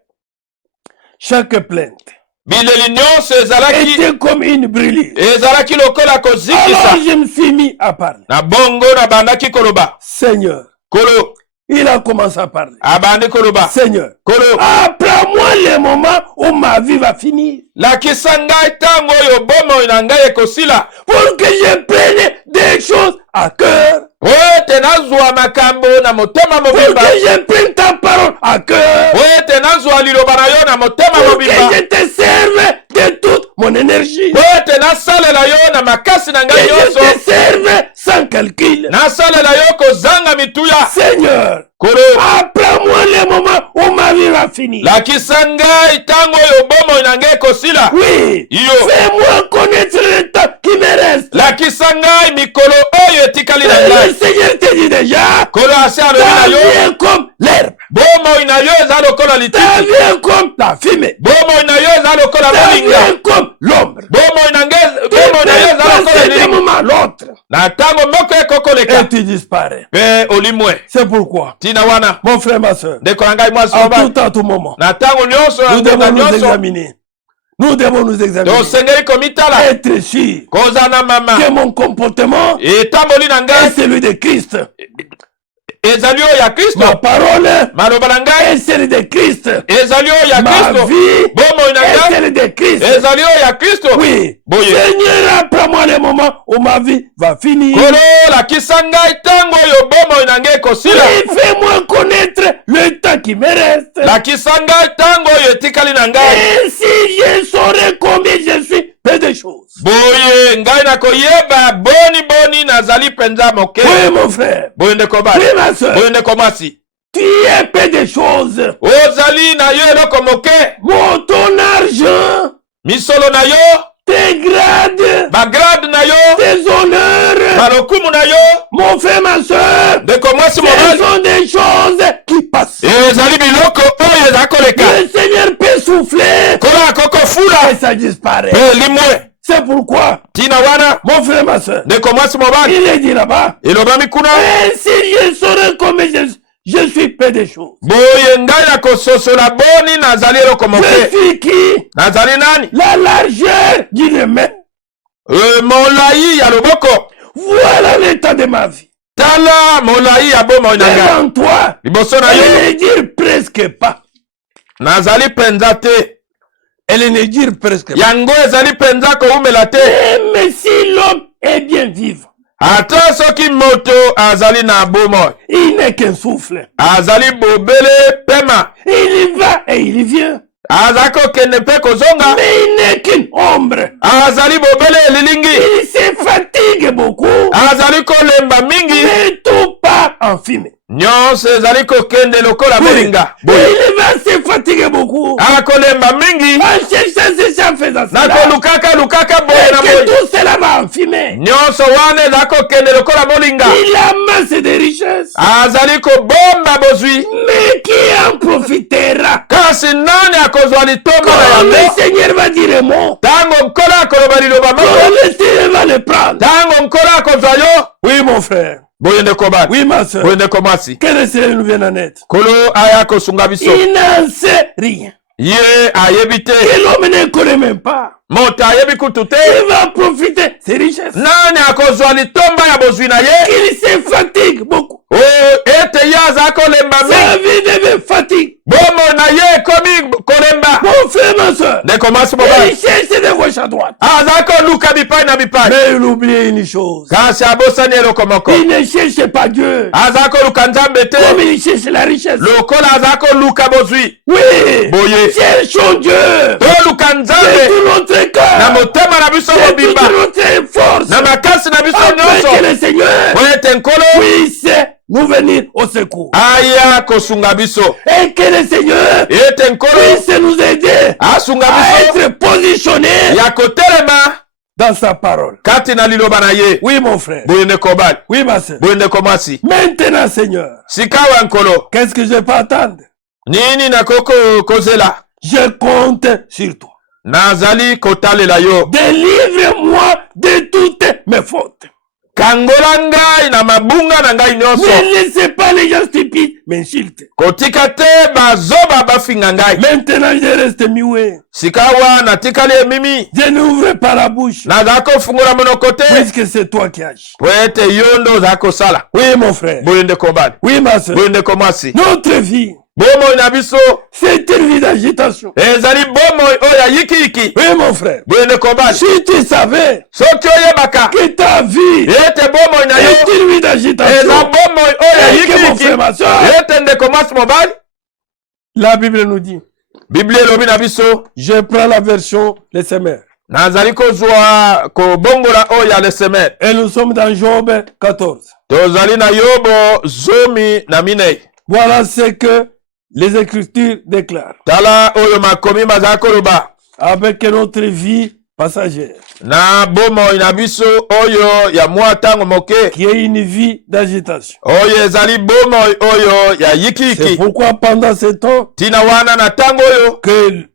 Chaque plainte bileli nyonso ezalaki était comme une brûlure. ezalaki lokola Alors kozikisa. je me suis mis à parler. Na bongo nabandaki koloba. Seigneur, Kolo il a commencé à parler. abandi koloba. Seigneur, Kolo apprends-moi le moment où ma vie va finir. lakisa ngai ntango oyo bomoi na ngai ekosila. Pour que je prenne des choses à cœur. Po ete nazwa makambo na motema Pour mobimba. que je prenne ta parole à cœur. Po ete nazwa liloba na yo na motema Pour que mobimba. je te serve de toute mon énergie. Po ete nasalela yo na makasi na Que ngai je nyonso. te serve sans calcul. Nasalela yo kozanga mituya. Seigneur, Kolo apprends-moi le moment où ma vie va finir. lakisa ngai ntango oyo bomoi na ngai ekosila. Oui, Yo fais-moi connaître le temps qui qui me reste. lakisa ngai mikolo oyo etikali na Et le ngai. Seigneur te dit déjà, Kolo asi alobi ta na yo, vie est comme l'herbe, bomoi na yo eza lokola ta lititi, vie est comme la fumée, bomoi na yo eza lokola ta vie molinga, est comme l'ombre. bomoi na Tu yo eza peux lokola passer d'un lilingi. moment à l'autre Na ntango moko ekokoleka et tu disparais. mpe olimwe. C'est pourquoi, Tina wana mon frère, ma soeur, ndeko na ngai mwasi à mobali, tout moment, na ntango nyonso na nous ngonga devons nous nyonso examiner. Nous devons nous examiner. tosengeli komitala Être sûr koza na mama que mon comportement etamboli na est ngai celui de Christ. ezali oyo ya kristo, Ma parole maloba na ngai est celle de Christ. ezali oyo ya Ma kristo, vie bomoi na est ngai celle de Christ. ezali oyo ya kristo. Oui. Boye. Seigneur, apprends-moi le moment où ma vie va finir. Kolo lakisa ngai ntango oyo bomoi na ngai ekosila, Oui, fais-moi connaître le temps qui me reste. lakisa ngai ntango oyo etikali na ngai. Et si je saurais combien je suis peu de choses. Boye ngai nakoyeba boni nazali penza moke. Oui, mon frère. Boye ndeko Oui, bali, ma soeur. boye ndeko mwasi, Tu es peu de choses. ozali na yo eloko moke, Mon ton argent, misolo na yo, tes grades, bagrade na yo, tes honneurs. balokumu na yo, Mon frère, ma soeur, ndeko mwasi ce mobali, sont des choses qui passent. ezali biloko oyo eza koleka. Le Seigneur peut souffler Kola akoko fula et ça disparaît. mpe limwe. C'est pourquoi, Tina wana mon frère, ma soeur, ndeko mwasi mobali, il est dit là-bas, elobami kuna, et si je saurais combien je suis peu de choses. boye ngai nakososola boni nazali eloko Je moke. suis qui? Nazali nani? La largeur d'une main. Molai ya loboko, Voilà l'état de ma vie. tala molai ya bomoi na ngai. Devant toi, Liboso na yo elle ne dire presque pas. nazali penza te, Elle ne dire presque pas. yango ezali penza koumela te. Mais si l'homme est bien vivant, Ata soki moto azali na bomoi, il n'est qu'un souffle. azali bobele pema, Il y va et il vient. azali kokende mpe kozonga, Mais il n'est qu'une ombre. azali bobele elilingi, Il se fatigue beaucoup. azali kolemba mingi, Mais tout part en fumée. nyonso ezali kokende lokola molinga. Et il va se fatiguer beaucoup. Akolemba mingi, En cherchant, faisant na cela. kolukaka boye Et na que boye. tout cela va en fumée. Nyonso wana ezali kokende lokola molinga. Il amasse des richesses. Azali kobomba bozwi, Mais qui en profitera? kasi nani akozwa litomba na Quand le yango? Seigneur va dire un mot, Ntango nkolo akoloba liloba quand moko, le Seigneur va le prendre. ntango nkolo akozwa yo, Oui, mon frère. boye ndeko bana, Oui, ma soeur. boye ndeko mwasi, Que le Seigneur nous vienne en aide. nkolo aya kosunga biso. Il n'en sait rien. Ye ayebi te, Et l'homme ne connaît même pas. moto ayebi kutu te, Il va profiter ses richesses. nani akozwa litomba ya bozwi na ye? Il se fatigue beaucoup. O ete ye azali kolemba Sa mingi, vie devient fatigue. bomoi na ye ekomi kolemba. Mon frère, ma soeur, Ndeko mwasi il mobali, cherche de gauche à droite. azali koluka bipai na bipai, Mais il oublie une chose. kasi abosani eloko moko. Il ne cherche pas Dieu. Azali koluka nzambe te, Comme il cherche la richesse. lokola azali koluka bozwi. Oui. Boye, Cherchons Dieu. toluka De nzambe tout notre na cœur. motema na biso De toute mobimba, notre force. na makasi na biso Afin que nyonso, le Seigneur po ete nkolo puisse nous venir au secours. aya kosunga biso, Et que le Seigneur ete nkolo puisse nous aider asunga à biso être positionnés ya kotelema dans sa parole. kati na liloba na ye. Oui, mon frère. Boye ndeko bali, Oui, ma soeur. boye ndeko mwasi, Maintenant, Seigneur, sikawa nkolo, qu'est-ce que je peux attendre? nini nakoko kozela? Je compte sur toi. Nazali kotalela yo, Délivre-moi de toutes mes fautes. kangola ngai na mabunga na ngai nyonso, Ne laissez pas les gens stupides m'insulter. kotika te bazoba bafinga ngai. Maintenant, je reste muet. Sikawa natikali emimi, Je n'ouvre pas la bouche. nazali kofungola monoko te, Puisque c'est toi qui agis. po ete yo nde ozali kosala. Oui, mon frère. Boye ndeko bali, Oui, ma soeur. boye ndeko mwasi, Notre vie, bomoi na biso c'est une vie d'agitation. ezali bomoi oyo ya yikiyiki. Oui, mon frère. Boye ndeko bali, Si tu savais soki oyebaka que ta vie ete bomoi na yo est une vie eza d'agitation, bomoi oyo ya et que mon frère, yikiyiki, ma soeur, ete ndeko mwasi mobali, la Bible nous dit, biblia elobi na biso, je prends la version Les Semeurs. nazali kozwa kobongola oyo ya lesemer. Et nous sommes dans Job 14. Tozali na yobo zomi na minei. Voilà ce que les Écritures déclarent. Tala oyo makomi mazali koloba, Avec notre vie passagère, na bomoi na biso oyo ya mwa ntango moke, qui est une vie d'agitation. oyo ezali bomoi oyo ya C'est yikiyiki. pourquoi pendant ce temps Tina wana na ntango oyo que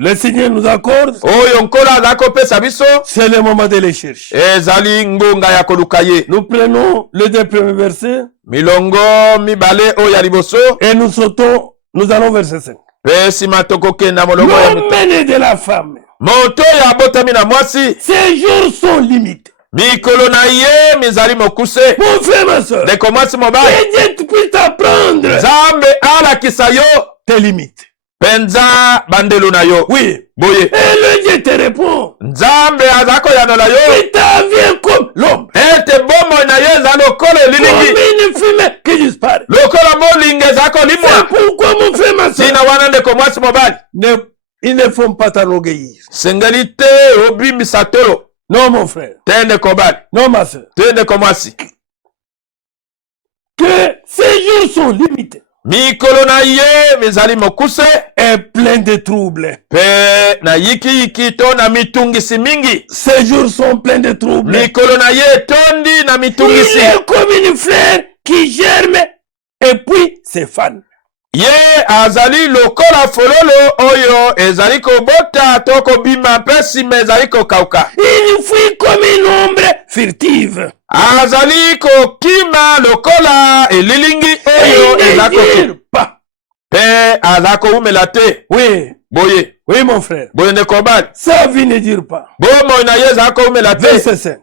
le Seigneur nous accorde, oyo nkolo azali kopesa biso, c'est le moment de les chercher. ezali ngonga ya koluka ye. Nous prenons les deux premiers versets Milongo mibale oyo ya liboso, et nous sautons, nous allons verset 5. mpe nsima tokokenda molongo ya L'homme né de la femme, moto oyo abotami na mwasi, ses jours sont limités. mikolo na ye mizali mokuse. Mon frère, ma soeur, Ndeko mwasi mobali, que Dieu puisse apprendre nzambe alakisa yo tes limites. penza bandelo na yo. Oui. Boye, Et le Dieu te répond, nzambe aza koyanola yo il t'avient comme l'homme, ete bomoi na ye eza lokola comme elilingi, une fumée qui disparaît. lokola molinga eza C'est kolimwa. pourquoi, mon frère, ma soeur, Tina wana ndeko mwasi mobali, ils ne font pas t'enorgueillir. sengeli te obimbisa tolo Non, mon frère. te ndeko mobali, Non, ma soeur. te ndeko mwasi. Que ces jours sont limités Mikolo na ye mizali mokuse et pleins de troubles. mpe na yikiyiki to na mitungisi mingi. Ces jours sont pleins de troubles. Mikolo na ye etondi na Il mitungisi. est comme une fleur qui germe et puis s'effane. Ye azali lokola fololo oyo ezali kobota to kobima mpe nsima ezali kokauka. Il fuit comme une ombre furtive. Azali kokima lokola elilingi Et oyo il eza ne koki tire pas. mpe aza koumela te. Oui, Boye, oui, mon frère. boye ndeko mobali, Sa vie ne dure pas. bomoi na ye eza koumela te. Verset 5.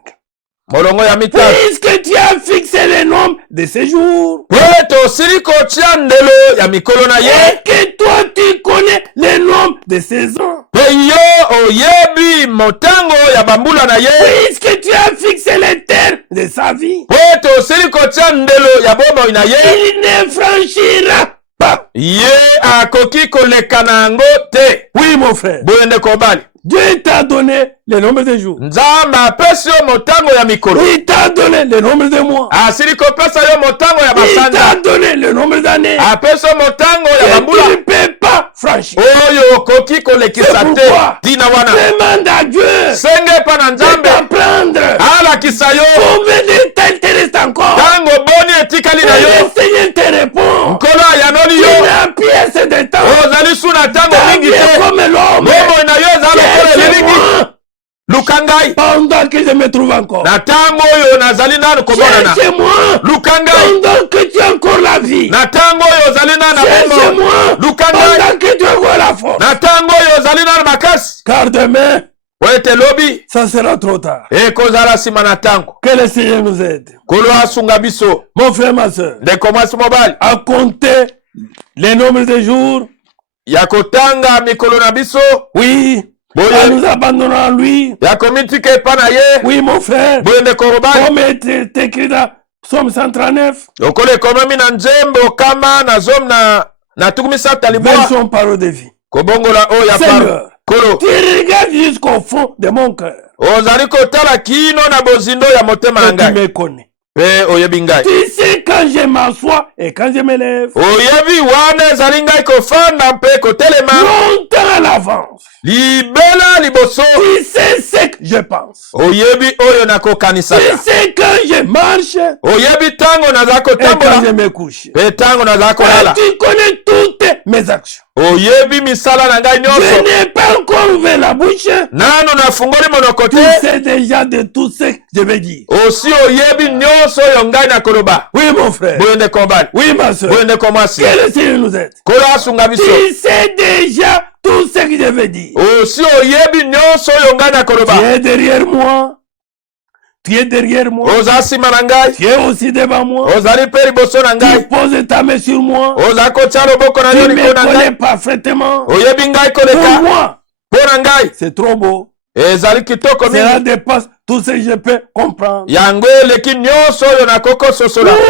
Molongo ya mitano, Puisque tu as fixé le nombre de ces jours mpe tosili kotia ndelo ya mikolo na ye, et que toi tu connais le nombre de saisons. mpe yo oyebi motango ya bambula na ye, Puisque tu as fixé les terres de sa vie, mpe tosili kotia ndelo ya bomoi na ye, il ne franchira pas. ye akoki koleka na yango te. Oui, mon frère. Boye ndeko mobali, Dieu t'a donné le nombre de jours. nzambe apesi yo motango ya mikolo, Il t'a donné le nombre de mois. asili kopesa yo motango ya Il t'a basanda, donné le nombre d'années. apesi yo motango ya Et tu bambula ne peux pas franchir. oyo okoki kolekisa C'est te. pourquoi Tina wana demande à Dieu senge epa na de nzambe t'apprendre alakisa yo combien de temps te reste encore. ntango boni etikali Et na yo, le Seigneur te répond. nkolo ayanoli Tu yo, n'as plus assez de temps. ozali su na ntango Ta mingi vie est te. comme l'homme. bomoi na yo eza lokola elilingi. Cherche-moi Luka ngai pendant que je me trouve encore. na ntango oyo nazali nanu komonana. Cherche-moi Luka ngai pendant que tu as encore la vie. na ntango oyo ozali nanu na bomoi. Cherche-moi Luka ngai pendant que tu as encore la force. na ntango oyo ozali nanu makasi. Car demain, po ete lobi ça sera trop tard. ekozala nsima na ntango. Que le Seigneur nous aide. nkolo asunga biso. Mon frère, ma soeur, ndeko mwasi mobali, à compter le nombre de jours, ya kotanga mikolo na biso, oui, en boye nous abandonnant à lui. ya komitika epa na ye, Oui, mon frère, boye ndeko mobali, comme est écrit dans Psaume 139, lokolo ekomami na nzembo okama na zomi na tuku misato libwa version parole de vie. kobongola oyo ya Seigneur, paro. Kolo, tu regardes jusqu'au fond de mon cœur. ozali kotala kino na bozindo ya motema na Et tu ngai, me connais. mpe oyebi ngai. Tu sais quand je m'assois et quand je me lève. Oyebi wana ezali ngai kofanda mpe kotelema Longtemps à l'avance. libela liboso. Tu sais ce que je pense. Oyebi oyo Tu nakokanisaka, sais quand je marche oyebi ntango naza et quand je kotambola me couche. mpe ntango naza Et kolala. tu connais toutes mes actions. Oyebi misala na ngai Je nyonso, n'ai pas encore ouvert la bouche. nano nafungoli monoko Tu te. sais déjà de tout ce que je vais dire. Osi oyebi nyonso oyo ngai nakoloba. Oui, mon frère. Boye ndeko mobali, Oui, ma soeur. boye ndeko mwasi, Que le Seigneur nous aide. kolo asunga biso. Tu sais déjà tout ce que je vais dire. Osi oyebi nyonso oyo ngai Tu nakoloba. es derrière moi. Tu es derrière moi. Oza nsima na ngai, Tu es aussi devant moi. ozali mpe liboso na Tu ngai, poses ta main sur moi. oza kotia loboko na Tu yo me likolo na connais ngai, parfaitement. oyebi ngai Pour koleka moi, mpo na ngai. c'est trop beau. Ezali kitoko Cela mingi, dépasse tout ce que je peux comprendre. yango eleki nyonso oyo nakoki kososola. Pour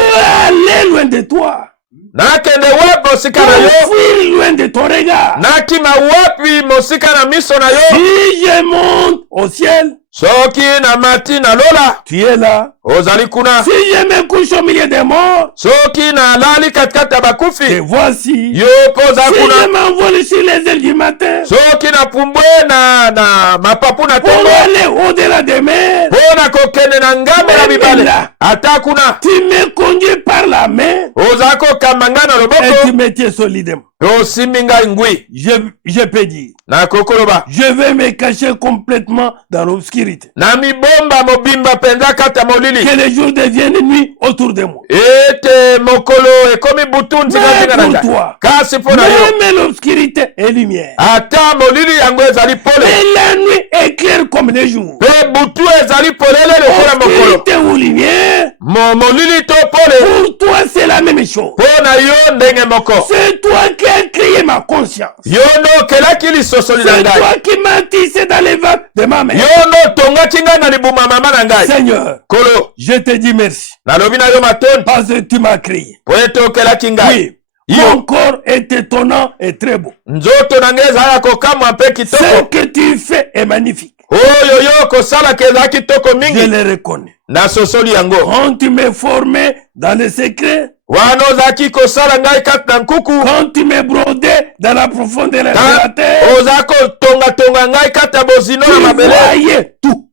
aller loin de toi. Nakende wapi mosika Pour na yo, fuir loin de ton regard. nakima wapi mosika na miso na yo. Si je monte au ciel, Soki na mati na lola, tu es là. ozali kuna. Si je me couche au milieu des morts, Soki na lali katikati ya et bakufi, voici. yo mpo oza Si je kuna. m'envole s'envole sur les ailes du matin soki napumbwe na mapapu na pour tongo aller au-delà des mers. mpo na kokende na ngambo na Même bibale là, ata kuna tu me conduis par la main ozala kokamba ngai na et tu loboko me tiens solidement. osimbi ngai ngwi Je peux dire, nakokoloba je vais me cacher complètement dans l'obscurité. na mibomba mobimba mpenza kati ya molili Que les jours deviennent nuit autour de moi. ete mokolo ekomi butu nzingazinga na Mais pour ngai toi, kasi mpo na yo même l'obscurité est lumière. ata molili yango ezali pole Et la nuit est claire comme le jour. mpe butu ezali polele lokola mokolo Obscurité ou lumière, molili to pole pour toi c'est la même chose. mpo na yo ndenge moko C'est toi qui as créé ma conscience. yo nde okelaki lisosoli na C'est ngai toi qui m'as tissé dans les vents de ma mère. yo nde otongaki ngai na libuma ya mama na ngai Seigneur, kolo je te dis merci nalobi na yo matoni parce que tu m'as créé. mpo ete okelaki ngai Oui, mon corps est étonnant et très beau. nzoto na ngai ezala ya kokamwa mpe Ce kitoko que tu fais est magnifique. oyo yo kosalaka ezala kitoko Je mingi le reconnais. nasosoli yango Quand tu m'es formé dans le secret, wana ozalaki kosala ngai kati na nkuku quand tu m'es brodé dans la profondeur de la terre, oza kotongatonga ngai kati ya bozino tu na mabele voyais tout.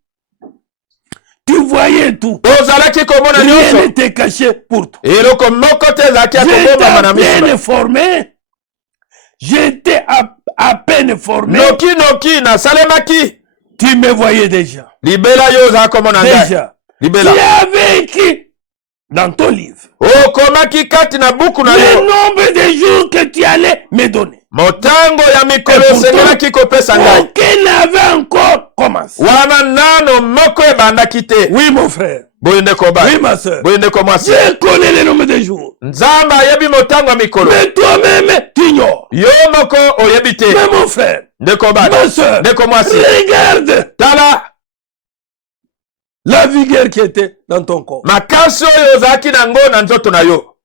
Tu voyais tout. ozalaki komona Rien nyonso n'était caché pour toi. eloko moko te ezalaki ya J'étais kobombama na à miso peine formé. J'étais à peine formé. noki nasalemaki Tu me voyais déjà. libela yo ozala komona ngai Déjà. libela Tu avais écrit dans ton livre okomaki kati na buku na le yo nombre de jours que tu allais me donner. motango ya mikolo Et pourtant, osengelaki kopesa ngai aucun n'avait encore commencé. wana nano moko ebandaki te Oui, mon frère. boye ndeko ba Oui, ma soeur. boye ndeko mwasi Je connais le nombre de jours. nzambe ayebi motango ya mikolo Mais toi-même, tu ignores. yo moko oyebi te Mais mon frère, ndeko ba ma soeur, ndeko mwasi regarde tala la vigueur qui était dans ton corps. makasi oyo ozalaki nango na nzoto na yo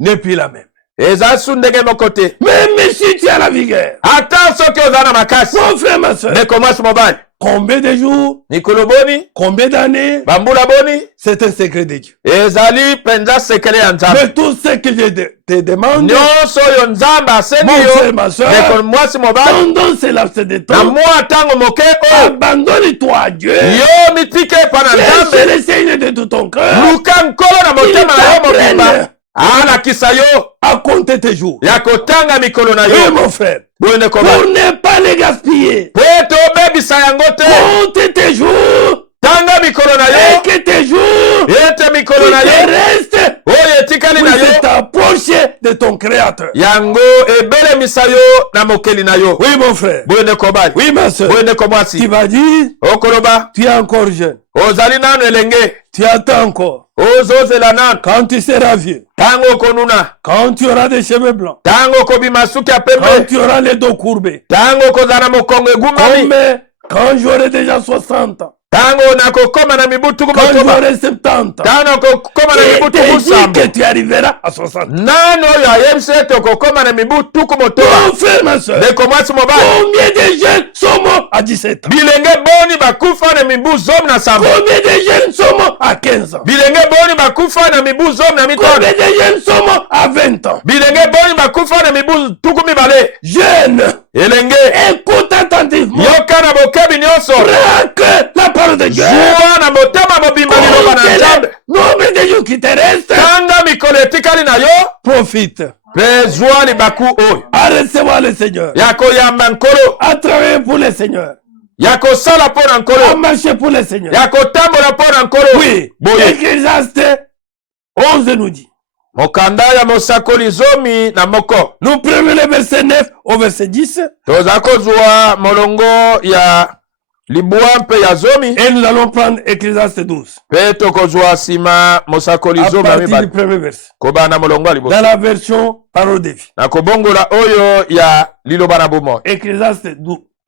N'est plus la même. eza su ndenge moko te Même si tu as la vigueur. ata soki oza na makasi Mon frère, ma soeur, ndeko mwasi mobali combien de jours, mikolo boni combien d'années, bambula boni c'est un secret de Dieu. ezali mpenza sekele ya nzambe Mais tout ce que je te demande, nyonso oyo nzambe asengi mon yo frère, ma soeur, ndeko mwasi mobali pendant ce laps de na temps, mwa ntango moke oyo abandonne-toi à Dieu. yo mitike epa na Cherche nzambe le Seigneur de tout ton cœur. luka nkolo na motema na yo t'apprenne mobimba alakisa yo à compter tes jours. ya kotanga mikolo na Oui, yo mon frère. boye ndeko Pour bali ne pas les gaspiller. po ete obebisa yango te Compte tes jours. tanga mikolo na Et yo que tes jours ete mikolo qui na te yo restent oyo etikali na puissent yo t'approcher de ton Créateur. yango ebelemisa yo na mokeli na yo Oui, mon frère. boye ndeko bali Oui, ma soeur. boye ndeko Tu mwasi vas dire, okoloba tu es encore jeune. ozali nano elenge Tu attends encore. ozozela nano Quand tu seras vieux, ntango okonuna quand tu auras des cheveux blancs, ntango okobima suki ya quand pembe tu auras les dos courbés, ntango okozala na mokongo egumami quand j'aurai déjà 60 ans, ntango nakokoma na mibu tuku quand motoba j'aurai 70 ans, ntango nakokoma na mibu il tuku te dit sambo que tu arriveras à 60 ans. nani oyo ayebisi ete okokoma na mibu tuku motoba Mon frère, ma soeur, ndeko mwasi mobali combien de jeunes sont morts à 17 ans? bilenge boni bakufa na mibu zomi na sambo Combien de jeunes sont morts à 15 ans? bilenge boni bakufa na mibu zomi na mitano Combien de jeunes sont morts à 20 ans? bilenge boni bakufa na mibu tuku mibale Jeunes, elenge écoute attentivement. yoka na bokebi nyonso Braque la parole de Dieu. zuwa na motema mobimba liloba na nzambe Nombre de jours qui te restent, tanga mikolo etikali na yo profite mpe zwa libaku oyo à recevoir le Seigneur, ya koyamba nkolo à travailler pour le Seigneur, ya kosala mpo na à nkolo marcher pour le Seigneur. ya kotambola mpo na nkolo Oui, boye Ecclésiaste 11 nous dit. mokanda ya mosakoli zomi na moko Nous prenons le verset 9 au verset 10 toza kozwa molongo ya libwa mpe ya zomi et nous allons prendre Ecclésiaste 12 mpe tokozwa nsima mosakoli à zomi na partir du mibale premier verset. kobana molongo ya Dans liboso la version parole de vie. na kobongola oyo ya liloba na bomoi Ecclésiaste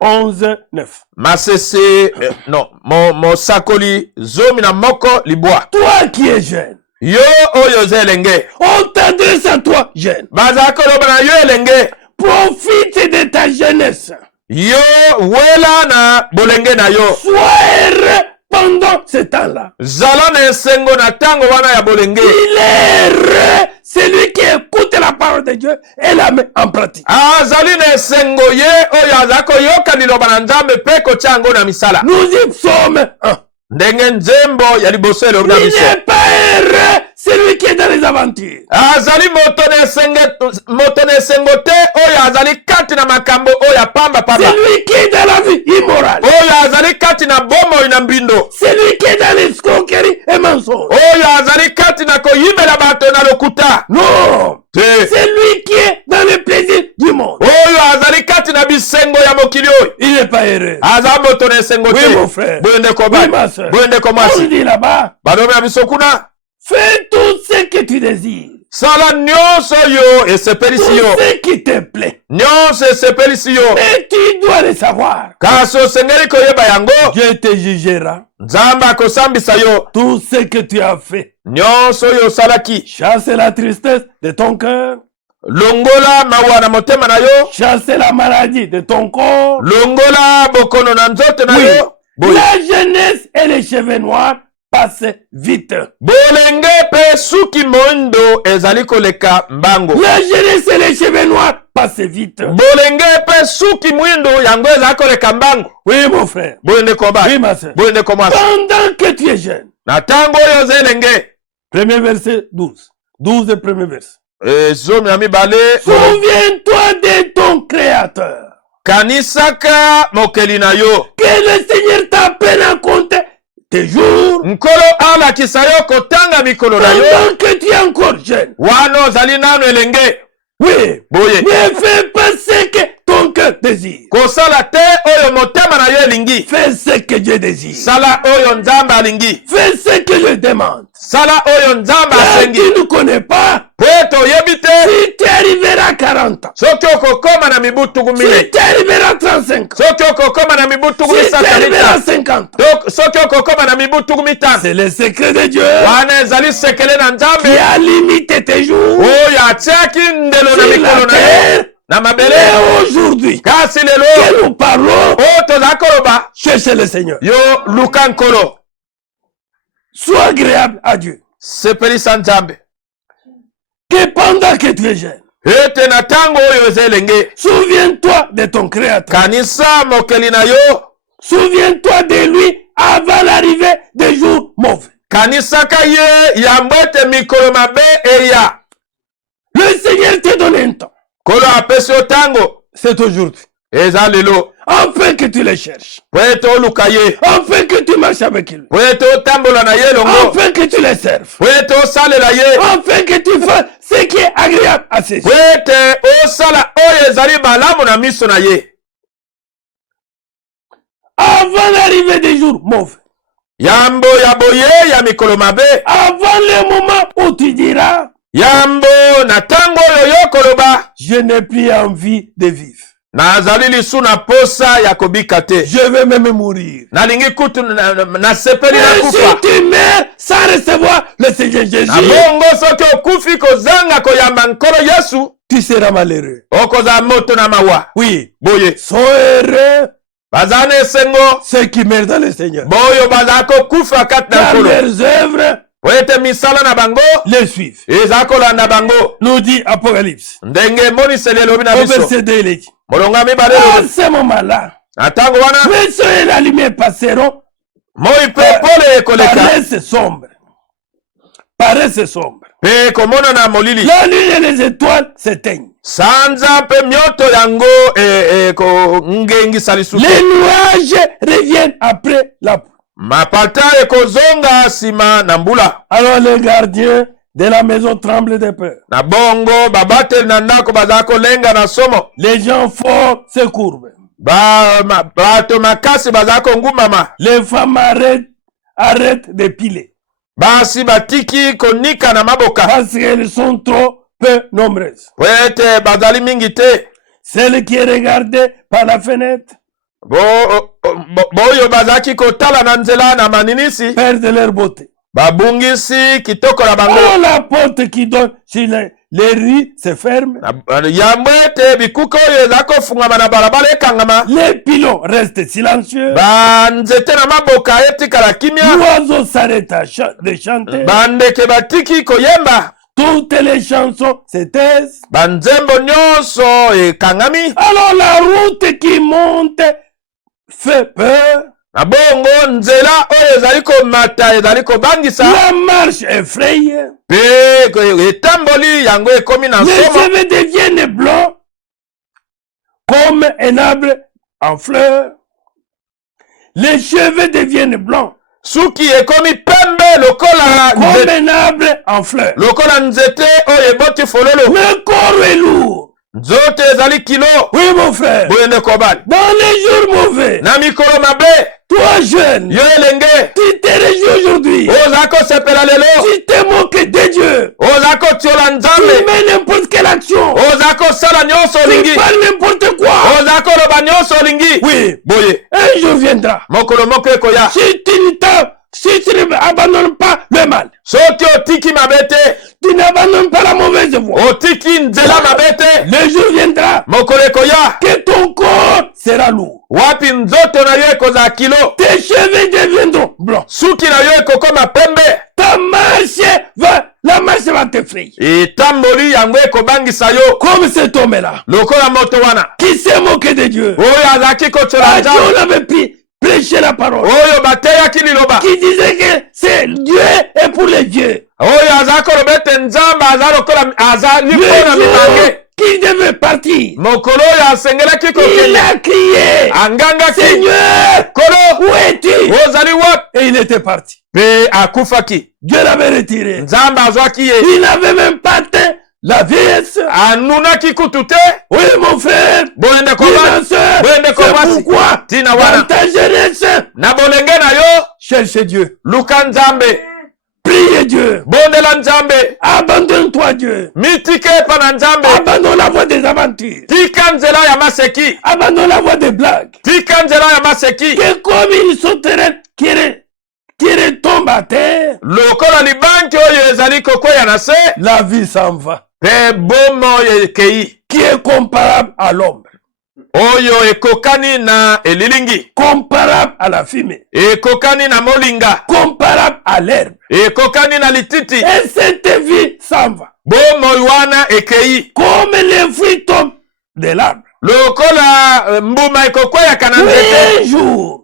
11, 9. masese non mosakoli zomi na moko libwa Toi qui es jeune, yo oyo oza elenge on t'adresse à toi, jeune. bazala koloba na yo elenge Profite de ta jeunesse. yo wela na bolenge na yo Sois heureux pendant ce temps-là. zala na esengo na ntango wana ya bolenge. Il est heureux celui qui écoute la parole de Dieu et la met en pratique. azali na esengo ye oyo azali koyoka liloba na nzambe mpe kotia yango na misala. Nous y sommes un. ndenge nzembo ya liboso elobi na Il biso. n'est pas heureux celui qui est dans les aventures. azali moto na esengo te oyo azali kati na makambo oyo apambapamba. Celui qui est dans la vie immorale. oyo azali kati na bomoi na mbindo. Celui qui est dans l'escroquerie et mensonge. oyo azali kati na koyimela bato na lokuta. Non. te Celui qui est dans le plaisir du monde. oyo azali kati na bisengo ya mokili oyo. Il n'est pas heureux. aza moto na esengo Oui, te. mon frère. boyo ndeko Oui, basi. ma soeur. boyo ndeko On mwasi. dit là-bas, balobi na biso kuna. fais tout ce que tu désires. sala nyonso oyo esepelisi Tout yo. ce qui te plaît. nyonso esepelisi yo. Mais tu dois le savoir. kasi osengeli koyeba yango. Dieu te jugera. nzambe akosambisa yo. Tout ce que tu as fait. nyonso oyo osalaki. Chasse la tristesse de ton cœur. longola mawa na motema na yo. Chasse la maladie de ton corps. longola bokono na nzoto na Oui. yo. boye La jeunesse et les cheveux noirs passent vite. bolenge mpe suki moindo ezali koleka mbango. La jeunesse et les cheveux noirs passent vite. bolenge mpe suki mwindo yango ezali koleka mbango. Oui, mon frère. boye ndeko basi. Oui, ma soeur. boye ndeko mwasi. Pendant que tu es jeune. na ntango oyo oza elenge. Premier verset 12. 12 et premier verset. zomi na mibale. Souviens-toi de ton Créateur. kanisaka mokeli na yo. Que le Seigneur t'appelle à compter tes jours. nkolo alakisa yo kotanga mikolo na yo. Pendant que tu es encore jeune. wana ozali nano elenge. Oui. boye Ne fais pas ce que ton cœur désire. kosala te oyo motema na yo elingi. Fais ce que Dieu désire. sala oyo nzambe alingi. Fais ce que je demande. sala oyo nzambe Car asengi. tu ne connais pas. po toyebi te. Si tu arriveras à 40 ans. soki okokoma na mibu tuku Si mine. tu arriveras à 35 ans. soki okokoma na mibu tuku Si tu misata arriveras à mitano. 50 ans. soki okokoma na mibu tuku mitano. C'est le secret de Dieu wana ezali sekele na qui nzambe a limité tes jours. oyo atiaki ndelo na Sur la mikolo na yo terre. na mabele. Et aujourd'hui, kasi que lelo nous parlons, oyo tozali koloba cherchez le Seigneur. yo luka nkolo. Sois agréable à Dieu. sepelisa nzambe Que pendant que tu es jeune, ete na ntango oyo eza elenge. souviens-toi de ton Créateur. kanisa mokeli na yo. Souviens-toi de lui avant l'arrivée des jours mauvais. kanisaka ye yambo ete mikolo mabe eya. Le Seigneur te donne un temps. kolo apesi yo ntango. C'est aujourd'hui. eza lelo. Afin que tu le cherches. po ete oluka ye. Afin que tu marches avec lui. po ete otambola na ye elongo. Afin que tu le serves. po ete osalela ye. Afin que tu fasses ce qui est agréable à ses po yeux. ete osala oyo ezali malamu na miso na ye. Avant l'arrivée des jours mauvais. yambo ya boye ya mikolo mabe. Avant le moment où tu diras, yambo na ntango oyo yo koloba je n'ai plus envie de vivre. nazali lisu na posa ya kobika te. Je vais même mourir. nalingi kutu nasepeli na Mais si kufa. tu meurs sans recevoir le Seigneur Jésus, na bongo soki okufi kozanga koyamba nkolo yesu tu seras malheureux. okozala moto na mawa. Oui, boye sont heureux bazala na esengo ceux qui meurent dans le Seigneur. boyo bazala kokufa kati na Car nkolo. leurs œuvres po ete misala na bango les suivent. ezala kolanda bango. Nous dit Apocalypse. ndenge emoniseli elobi na Au biso. verset 2, il est dit. molonga mibale À elobi. ce moment-là, na ntango wana le soleil et la lumière passeront, moi mpe pole ekoleka paraissent sombres. Paraissent sombres. mpe komonana molili. La lune et les étoiles s'éteignent. sanza mpe mioto yango kongengisa lisusu. Les nuages reviennent après la pluie. mapata ekozonga nsima na mbula. Alors les gardiens de la maison tremblent de peur. na bongo babateli na ndako bazala kolenga na somo. Les gens forts se courbent. bato makasi bazala kongumbama. Les femmes arrêtent de piler. basi batiki konika na maboka. Parce qu'elles sont trop peu nombreuses. po ete bazali mingi te. Celles qui regardaient par la fenêtre boyo bazalaki kotala na nzela na maninisi perdent leur beauté. babungisi kitoko na bango. Oh, la porte qui donne les rues se ferment, yambo ete bikuka oyo eza kofungama na balabala ekangama, les pilons restent silencieux, banzete na maboka etikala kimia, l'oiseau s'arrête de chanter, bandeke batiki koyemba, toutes les chansons se taisent. banzembo nyonso ekangami. Alors la route qui monte fait peur, Na bongo nzela oyo ezali komata ezali kobangisa, la marche effraye, pe etamboli yango ekomi na les nsomo. cheveux deviennent blancs comme un arbre en fleurs. Les cheveux deviennent blancs Suki ekomi pembe lokola comme nzete, un arbre en fleurs. lokola nzete oyo eboti fololo. Le corps est lourd. Nzoto ezali kilo, Oui, mon frère. boyende kobali. Dans les jours mauvais, Na mikolo mabe, toi jeune, yo elenge, tu te réjouis aujourd'hui. oza kosepela lelo, Tu te moques de Dieu. oza kotiola Tu nzambe, mets n'importe quelle action. oza kosala nyonso Tu olingi, parles n'importe quoi. oza koloba nyonso olingi. Oui, Boye, un jour viendra. mokolo moko ekoya. Si tu n'abandonnes pas le mal, Soki otiki mabe te, tu n'abandonnes pas la mauvaise voie, otiki nzela mabe te, le jour viendra mokolo ekoya, que ton corps sera lourd. wapi nzoto na yo ekozala kilo, Tes cheveux deviendront blancs. suki na yo ekokoma pembe, La marche va t'effrayer. etamboli yango ekobangisa yo, Comme cet homme-là lokola moto wana qui s'est moqué de Dieu. oyo azalaki kotiola À qui nzambe, on avait prêché la parole. oyo bateyaki liloba, Qui disait que c'est Dieu et pour les dieux. oyo azali koloba ete nzambe aza lokola azali Le mpona jour mibange, qu'il devait partir, mokolo oyo asengelaki il kokende, a crié, angangaki, Seigneur, kolo où es-tu? ozali wapi, Et il était parti. mpe akufaki. Dieu l'avait retiré. Nzambe azwaki ye, Il n'avait même pas atteint la vieillesse. anunaki kutu te. Oui, mon frère. Boyende Oui, kobasi, ma soeur. boyende C'est kobasi, pourquoi, tina dans wana ta jeunesse, na bolenge na yo, cherche Dieu. luka nzambe, Prie Dieu. bondela nzambe, Abandonne-toi Dieu. mitike epa na nzambe, Abandonne la voie des aventures. tika nzela ya maseki, Abandonne la voie des blagues. tika nzela ya maseki, Que comme une sauterelle qui retombe à terre, lokola libanki oyo ezali kokwea na se, la vie s'en va. mpe bomo oyo ekei, Qui est comparable à l'ombre, oyo ekokani na elilingi, comparable à la fumée, ekokani na molinga, comparable à l'herbe. ekokani na lititi, Et cette vie s'en va. bomo wana ekei, Comme les fruits tombent de l'arbre. lokola mbuma ekokweyaka na Oui, nzete. un jour.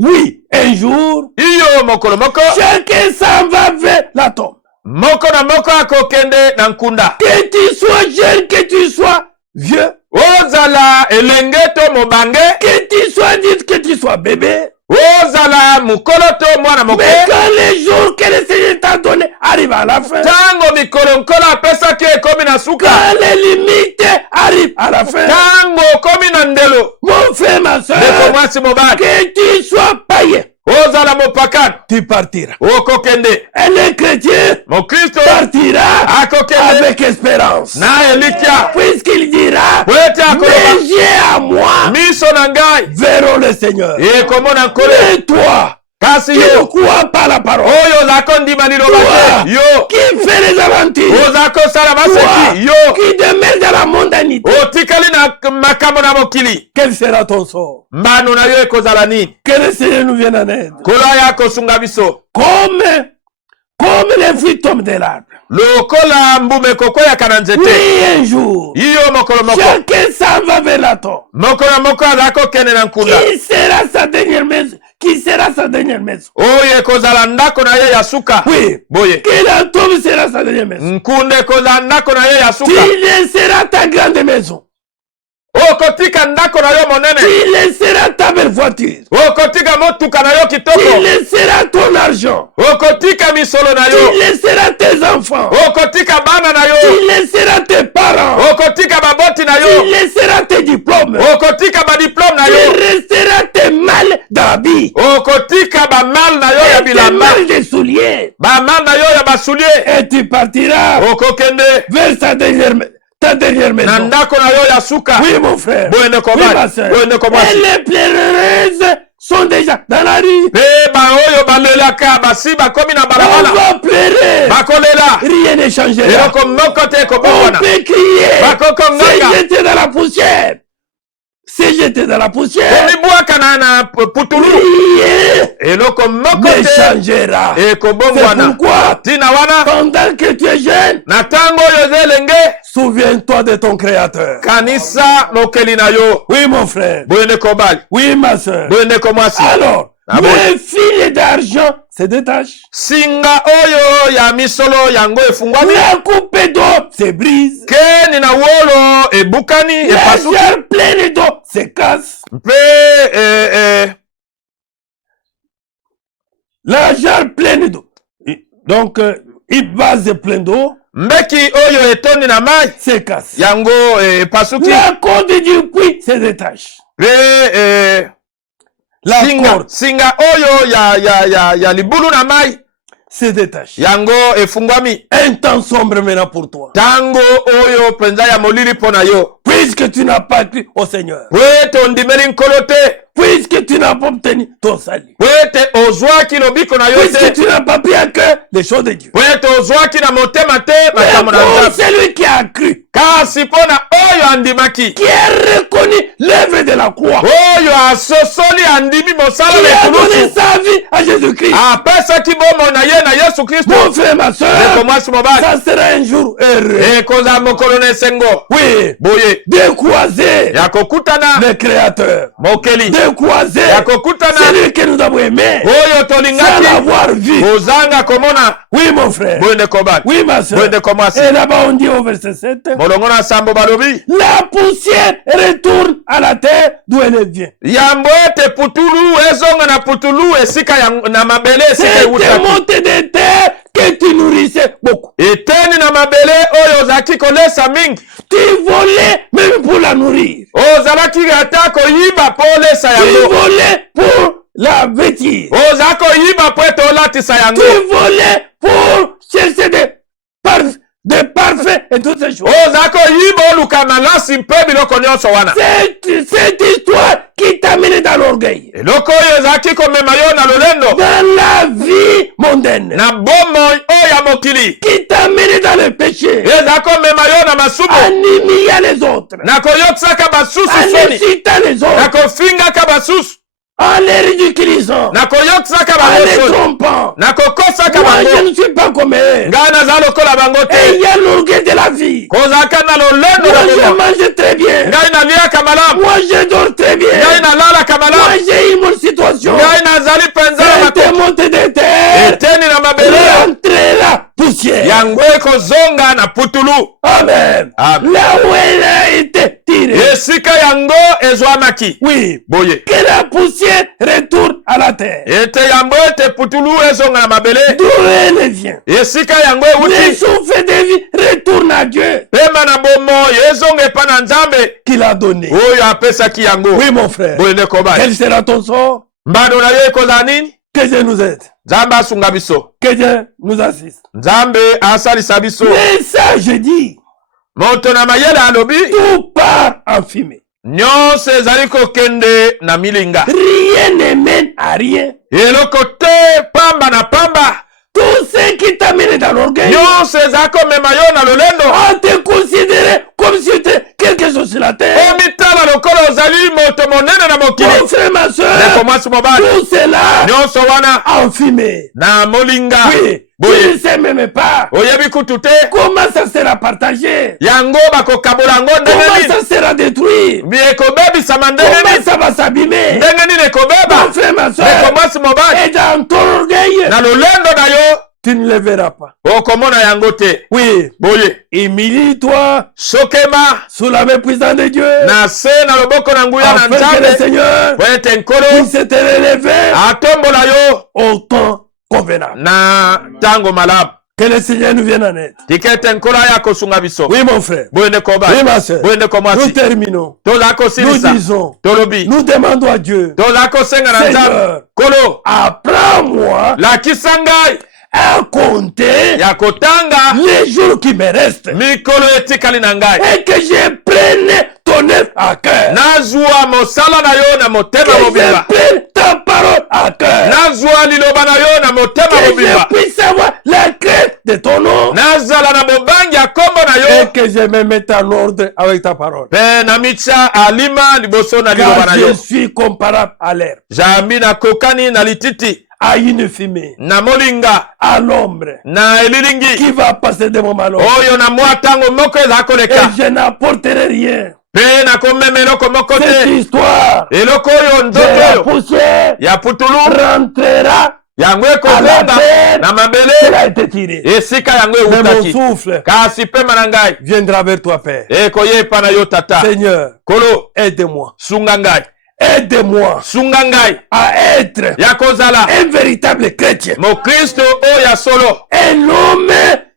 Oui, un jour. Iyo mokolo moko, Chacun s'en va vers la tombe. moko na moko akokende na nkunda. Que tu sois jeune, que tu sois vieux, Ozala elenge to mobange, que tu sois dit, que tu sois bébé. ozala mukolo to mwana moke. Mais quand les jours que le Seigneur t'a donné arrivent à la fin, Tango mikolo nkolo apesaki ekomi na suka. quand les limites arrivent à la fin, Tango okomi na ndelo. mon frère, ma soeur, Ndeko mwasi mobali. que tu sois païen, Ozala mopakano. tu partiras. Okokende. Et le chrétien Mokristo partira akokende avec espérance. na elikia. Puisqu'il dira, Wete akoloba. mes yeux à moi Miso na ngai. verront le Seigneur. Ekomona nkolo. Et toi, Kasi qui ne yo. crois pas la parole, Oyo ozako ndima liloba te. Yo. qui fait les aventures, Ozako sala toi, maseki. Yo. qui demeure dans la mondanité, Otikali na makambo na mokili. quel sera ton sort? Mbano na yo ekozala nini? Que le Seigneur nous vienne en aide. Kola ya kosunga biso. Comme les fruits tombent de l'arbre. Lokola mbume kokweyaka na nzete. Oui, un jour, Iyo mokolo moko. chacun s'en va vers la tombe. Mokolo moko azali kokende na nkunda. Qui sera sa dernière maison? Qui sera sa dernière maison? Oyo ekozala ndako na ye ya suka. Oui. Boye. Que la tombe sera sa dernière maison. Nkunda ekozala ndako na ye ya Tu suka. laisseras ta grande maison. Okotika ndako na yo monene. Tu laisseras ta belle voiture. Okotika motuka na yo Tu kitoko. laisseras ton argent. Okotika misolo na yo. Tu laisseras tes enfants. Okotika bana na yo. Tu laisseras tes parents. Okotika baboti na Tu yo. laisseras tes diplômes. Okotika badiplome na Tu yo. resteras tes malles d'habits. Okotika bamal na yo ya Et tes bilamba. malles de souliers. Bamal na yo ya basulie. Et tu partiras Okokende vers ta dernière na maison. ndako na yo ya suka. Oui, mon frère. Boyende Oui, kobali. ma sœur. Boyende Et kobasi. les pleureuses sont déjà dans la rue. Pe baoyo balelaka basi bakomi na On balabala. va pleurer. Bakolela. Rien ne changera. Eloko moko te On kobongwana. peut crier. Bakoko C'est nganga. jeté dans la poussière. C'est jeté dans la poussière. Komibwaka na putulu. Rien Eloko moko ne te changera. C'est ekobongwana. pourquoi, Tina wana. pendant que tu es jeune, Na tango oyo zelenge. souviens-toi de ton Créateur. Kanisa mokeli na yo. Oui, mon frère. Boyende kobali. Oui, ma soeur. Boyende komwasi. Alors, Ah bon? mes filets d'argent se détachent. Singa oyo ya misolo yango efungwami. La coupe d'eau se brise. Keni na wolo ebukani La epasuki. jarre pleine d'eau se casse. Mpe La jarre pleine d'eau. Donc, une vase pleine d'eau mbeki oyo etoni na mai se casse. yango epasuki. La corde du puits se détache. Mpe La singa, corde singa oyo ya libulu na mai se détache. yango efungwami. Un temps sombre maintenant pour toi. Tango oyo penza ya molili mpo na yo. Puisque tu n'as pas cru au Seigneur. Po ete ondimeli nkolo te. Puisque tu n'as pas obtenu ton salut. Po ete ozwaki lobiko na yo Puisque te. tu n'as pas pris à cœur les choses de Dieu. Po ete ozwaki na motema te Mais makambo na pour nzambe. celui qui a cru, Kasi mpo na oyo andimaki. qui a reconnu l'œuvre de la croix, Oyo asosoli andimi mosala qui na a donné ekulusu. sa vie à Jésus-Christ. Apesaki bomoi na ye na Yesu Kristo. Mon frère, ma soeur, Ndeko mwasi mobali. ça sera un jour heureux. Ekozala mokolo na esengo. Oui, Boye de croiser ya kokutana le Créateur, mokeli. de croiser Ya kokutana celui que nous avons aimé oyo sans tolingaki. l'avoir vu. Kozanga komona. Oui, mon frère. Boye ndeko bali. Oui, ma soeur. Boye ndeko mwasi. Et là-bas, on dit au verset 7, Molongo na sambo balobi. la poussière retourne à la terre d'où elle vient. Yambo ete putulu ezonga na putulu esika na mabele esika C'est des ewutaki. montées de terre que tu nourrissais beaucoup. Eteni na mabele oyo ozalaki kolesa mingi. Tu volais même pour la nourrir. Ozalaki ata koyiba mpo olesa Tu yango. volais pour la vêtir. Ozala koyiba mpo ete olatisa yango. Tu volais pour chercher des parfaits et toutes ces choses. Ozala koyiba oluka malasi mpe biloko nyonso wana. Cette histoire qui t'amène dans l'orgueil, Eloko oyo ezalaki komema yo na lolendo. dans la vie mondaine, Na bomoi oyo ya mokili. qui t'amène dans le péché, Ezala komema yo na masumu. en humiliant les autres, Na koyokisaka basusu en soni. incitant les Na autres, kofingaka basusu. en les ridiculisant, Na koyokisaka en bango les soni. trompant. Na kokosaka Moi, je bango. ne suis pas comme eux. Ngai naza lokola bango Et te. il y a l'orgueil de la vie. Kozalaka na lolendo Moi, na je bomoi. mange très bien. Ngai naliaka malamu. Moi, je dors très bien. Ngai nalalaka Moi, malamu. j'ai eu mon situation. Ngai nazali mpenza na Cette makoki. montée de terre Eteni na mabele. rentrer la poussière. Yango ekozonga na putulu. Amen. Amen. Là où elle a été tirée. Esika yango ezwamaki. Oui. Boye. Que la poussière retourne à la terre. Ete yango ete putulu ezonga na mabele. D'où elle vient. Esika yango Le ewuti. souffle de vie retourne à Dieu Pema na bomoi ezonga epa na nzambe. qui l'a donné. Oyo apesaki yango. Oui, mon frère. Boye ndeko bali. Quel sera ton sort? Mbano na yo ekozala nini? Que Dieu nous aide. Nzambe asunga biso. Que Dieu nous assiste. Nzambe asalisa biso. Mais ça, je dis, Moto na mayele alobi. tout part en fumée. Nyonso ezali kokende na milinga. Rien ne mène à rien. Eloko te pamba na pamba. Tout ce qui t'amène dans l'orgueil, Nyonso ezali komema yo na lolendo. on te considère comme si tu étais quelque chose sur la terre. Omitala lokola ozali moto monene na mokili. Mon frère, ma Ndeko soeur, mwasi mobali. tout cela Nyonso wana en fumée. na molinga. Oui, tu Boye. ne sais même pas Oyebi kutu te. comment ça sera partagé, Yango bakokabola yango ndenge comment nini. ça sera détruit, Ekobebisama ndenge comment nini. ça va s'abîmer. Ndenge nini ekobeba. Mon frère, ma Ndeko soeur, mwasi mobali. et dans ton orgueil, Na lolendo na yo. tu ne le verras pas. Okomona yango te. Oui, Boye. humilie-toi Sokema. sous la main puissante de Dieu, Na se na loboko na nguya na afin que le nzambe. Seigneur Po ete nkolo puisse te relever atombola yo au temps convenable. na tango malamu. Que le Seigneur nous vienne en aide. Tika ete nkolo aya kosunga biso. Oui, mon frère. Boye ndeko Oui, bali. ma soeur. Boye ndeko Nous mwasi. terminons. Toza Nous kosilisa. disons, Tolobi. nous demandons à Dieu, Toza kosenga na nzambe. Seigneur, Kolo. apprends-moi Lakisa ngai à compter ya kotanga les jours qui me restent mikolo etikali na ngai. et que je prenne ton œuvre à cœur. Nazwa mosala na yo na Que motema je mobimba. prenne ta à cœur. nazwa liloba na yo na motema Que je mobimba puisse avoir la crainte de ton nom. nazala na bobangi ya kombo na Et yo que je me mette en ordre avec ta parole. mpe na mitya alima liboso na liloba Car na je yo suis comparable à l'herbe, jambi nakokani na lititi à une fumée, na molinga à l'ombre na elilingi qui va passer de mon malheur. oyo na mwa ntango moko ezala Et koleka je n'apporterai rien. mpe nakomema eloko moko Cette te histoire eloko oyo de nzoto la oyo poussière ya putulu rentrera yango à la ekozonga terre na qui mabele a été tirée. esika yango Mais mon eutaki souffle kasi pema na ngai viendra vers toi, Père. ekoya epa na yo tata Seigneur, kolo aide-moi. sunga ngai Aide-moi sunga ngai à être ya kozala un véritable chrétien. mokristo oyo ya solo Un homme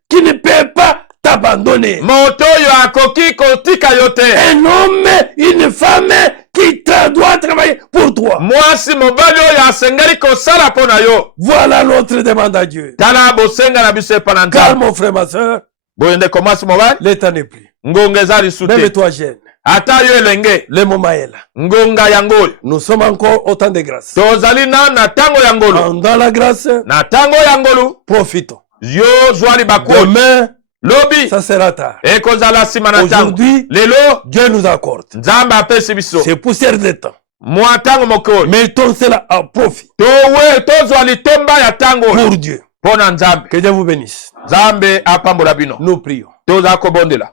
qui ne peut pas t'abandonner. moto oyo akoki kotika yo te Un homme, une femme qui doit travailler pour toi. mwasi mobali oyo asengeli kosala mpo na yo Voilà notre demande à Dieu. tala bosenga na biso epa na Car nzambe mon frère, ma soeur, boye ndeko mwasi mobali l'état n'est plus. ngonga eza lisu Même te toi, jeune, ata yo elenge le moment est là. ngonga ya ngolu Nous sommes encore au temps de grâce. tozali na ntango ya ngolu Dans la grâce, na ntango ya ngolu profitons. yo zwa libaku oyo Demain, lobi ça sera tard. ekozala nsima na ntango Aujourd'hui, lelo Dieu nous accorde. nzambe apesi biso C'est poussière de temps. mwa ntango moko oyo Mettons cela à profit tozwa litomba ya ntango oyo pour Dieu. mpo na nzambe Que Dieu vous bénisse. nzambe apambola bino Nous prions. tozala kobondela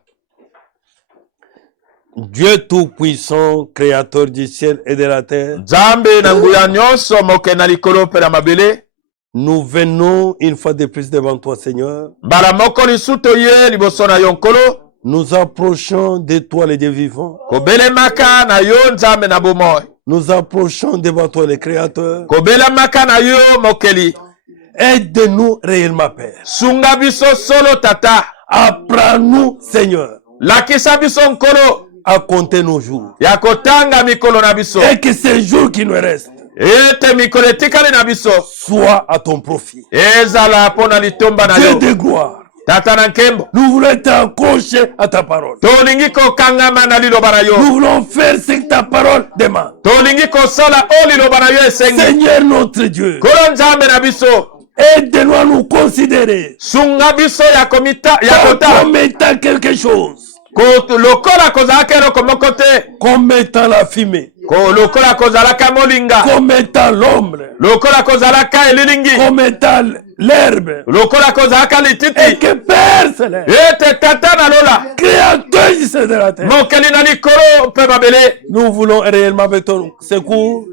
Dieu Tout-Puissant, Créateur du ciel et de la terre, nzambe na nguya nyonso moke na likolo mpe na mabele nous venons une fois de plus devant toi, Seigneur. mbala moko lisusu toye liboso na yo nkolo Nous approchons de toi, les dieux vivants. kobelemaka na yo nzambe na bomoi Nous approchons devant toi, les créateurs. kobelemaka na yo mokeli Aide-nous réellement, Père. sunga biso solo tata Apprends-nous, Seigneur, lakisa biso nkolo à compter nos jours. ya kotanga mikolo na biso Et que ces jours qui nous restent ete mikolo etikali na biso soient à ton profit. ezala mpo na litomba na Dieu yo de gloire, tata na nkembo nous voulons être accrochés à ta parole. tolingi kokangama na liloba na Nous yo voulons faire ce que ta parole demande. tolingi kosala oyo liloba na yo esengi Seigneur notre Dieu, kolo nzambe na biso aide-nous à nous considérer sunga biso ya pas kotala comme étant quelque chose, lokola kozalaka eloko moko te comme étant la fumée, lokola kozalaka molinga comme étant l'ombre, lokola kozalaka elilingi comme étant l'herbe. lokola kozalaka Et lititi que Père Céleste, ete tata na lola Créateur du ciel et de la terre, mokeli na likolo mpe mabele nous voulons réellement avec ton secours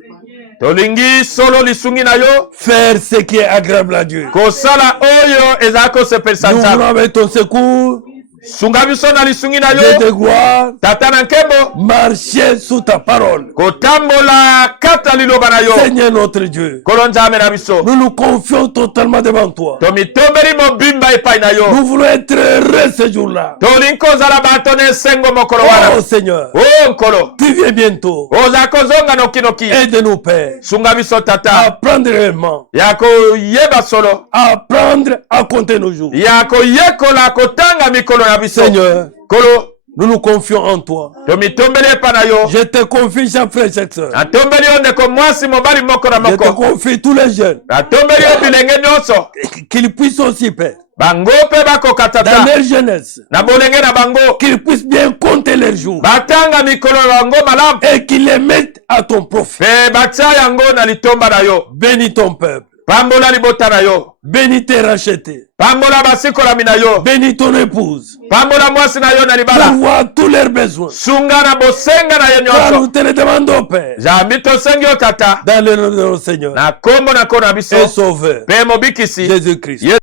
tolingi solo lisungi na yo faire ce qui est agréable à Dieu. kosala oyo ezala kosepelisa Nous voulons nzambe avec ton secours, sunga biso na lisungi na Dieu yo de gloire, tata na nkembo marcher sous ta parole. kotambola kata liloba na yo Seigneur notre Dieu, kolo nzambe na biso nous nous confions totalement devant toi. tomitombeli mobimba epai na yo Nous voulons être heureux ce jour-là. tolingi kozala bato na esengo mokolo wana Oh Seigneur, o nkolo tu viens bientôt. ozala kozonga nokinoki Aide-nous, Père, sunga biso à tata apprendre réellement, ya koyeba solo à apprendre à compter nos jours. ya koyekola kotanga mikolo na biso Seigneur, kolo nous nous confions en toi. tomitombeli epa na yo Je te confie chaque frère, chaque soeur. natombeli yo ndeko mwasi mobali moko na Je te moko confie tous les jeunes. natombeli yo bilenge nyonso Qu'ils puissent aussi, Père, bango mpe bakoka dans tata leur jeunesse, na bolenge na bango qu'ils puissent bien compter leurs jours batanga mikolo na bango malamu et qu'ils les mettent à ton profit. mpe batia yango na litomba na yo Bénis ton peuple. pambola libota na yo Bénis tes rachetés. pambola basikolami na yo Bénis ton épouse. pambola mwasi na yo na libala Pourvois tous leurs besoins. sunga na bosenga na yo Car nous nyonso te le demandons, Père, jambi tosengi yo tata dans le nom de notre Seigneur na kombo na ko na biso et Sauveur, mpe mobikisi Jésus-Christ. Ye-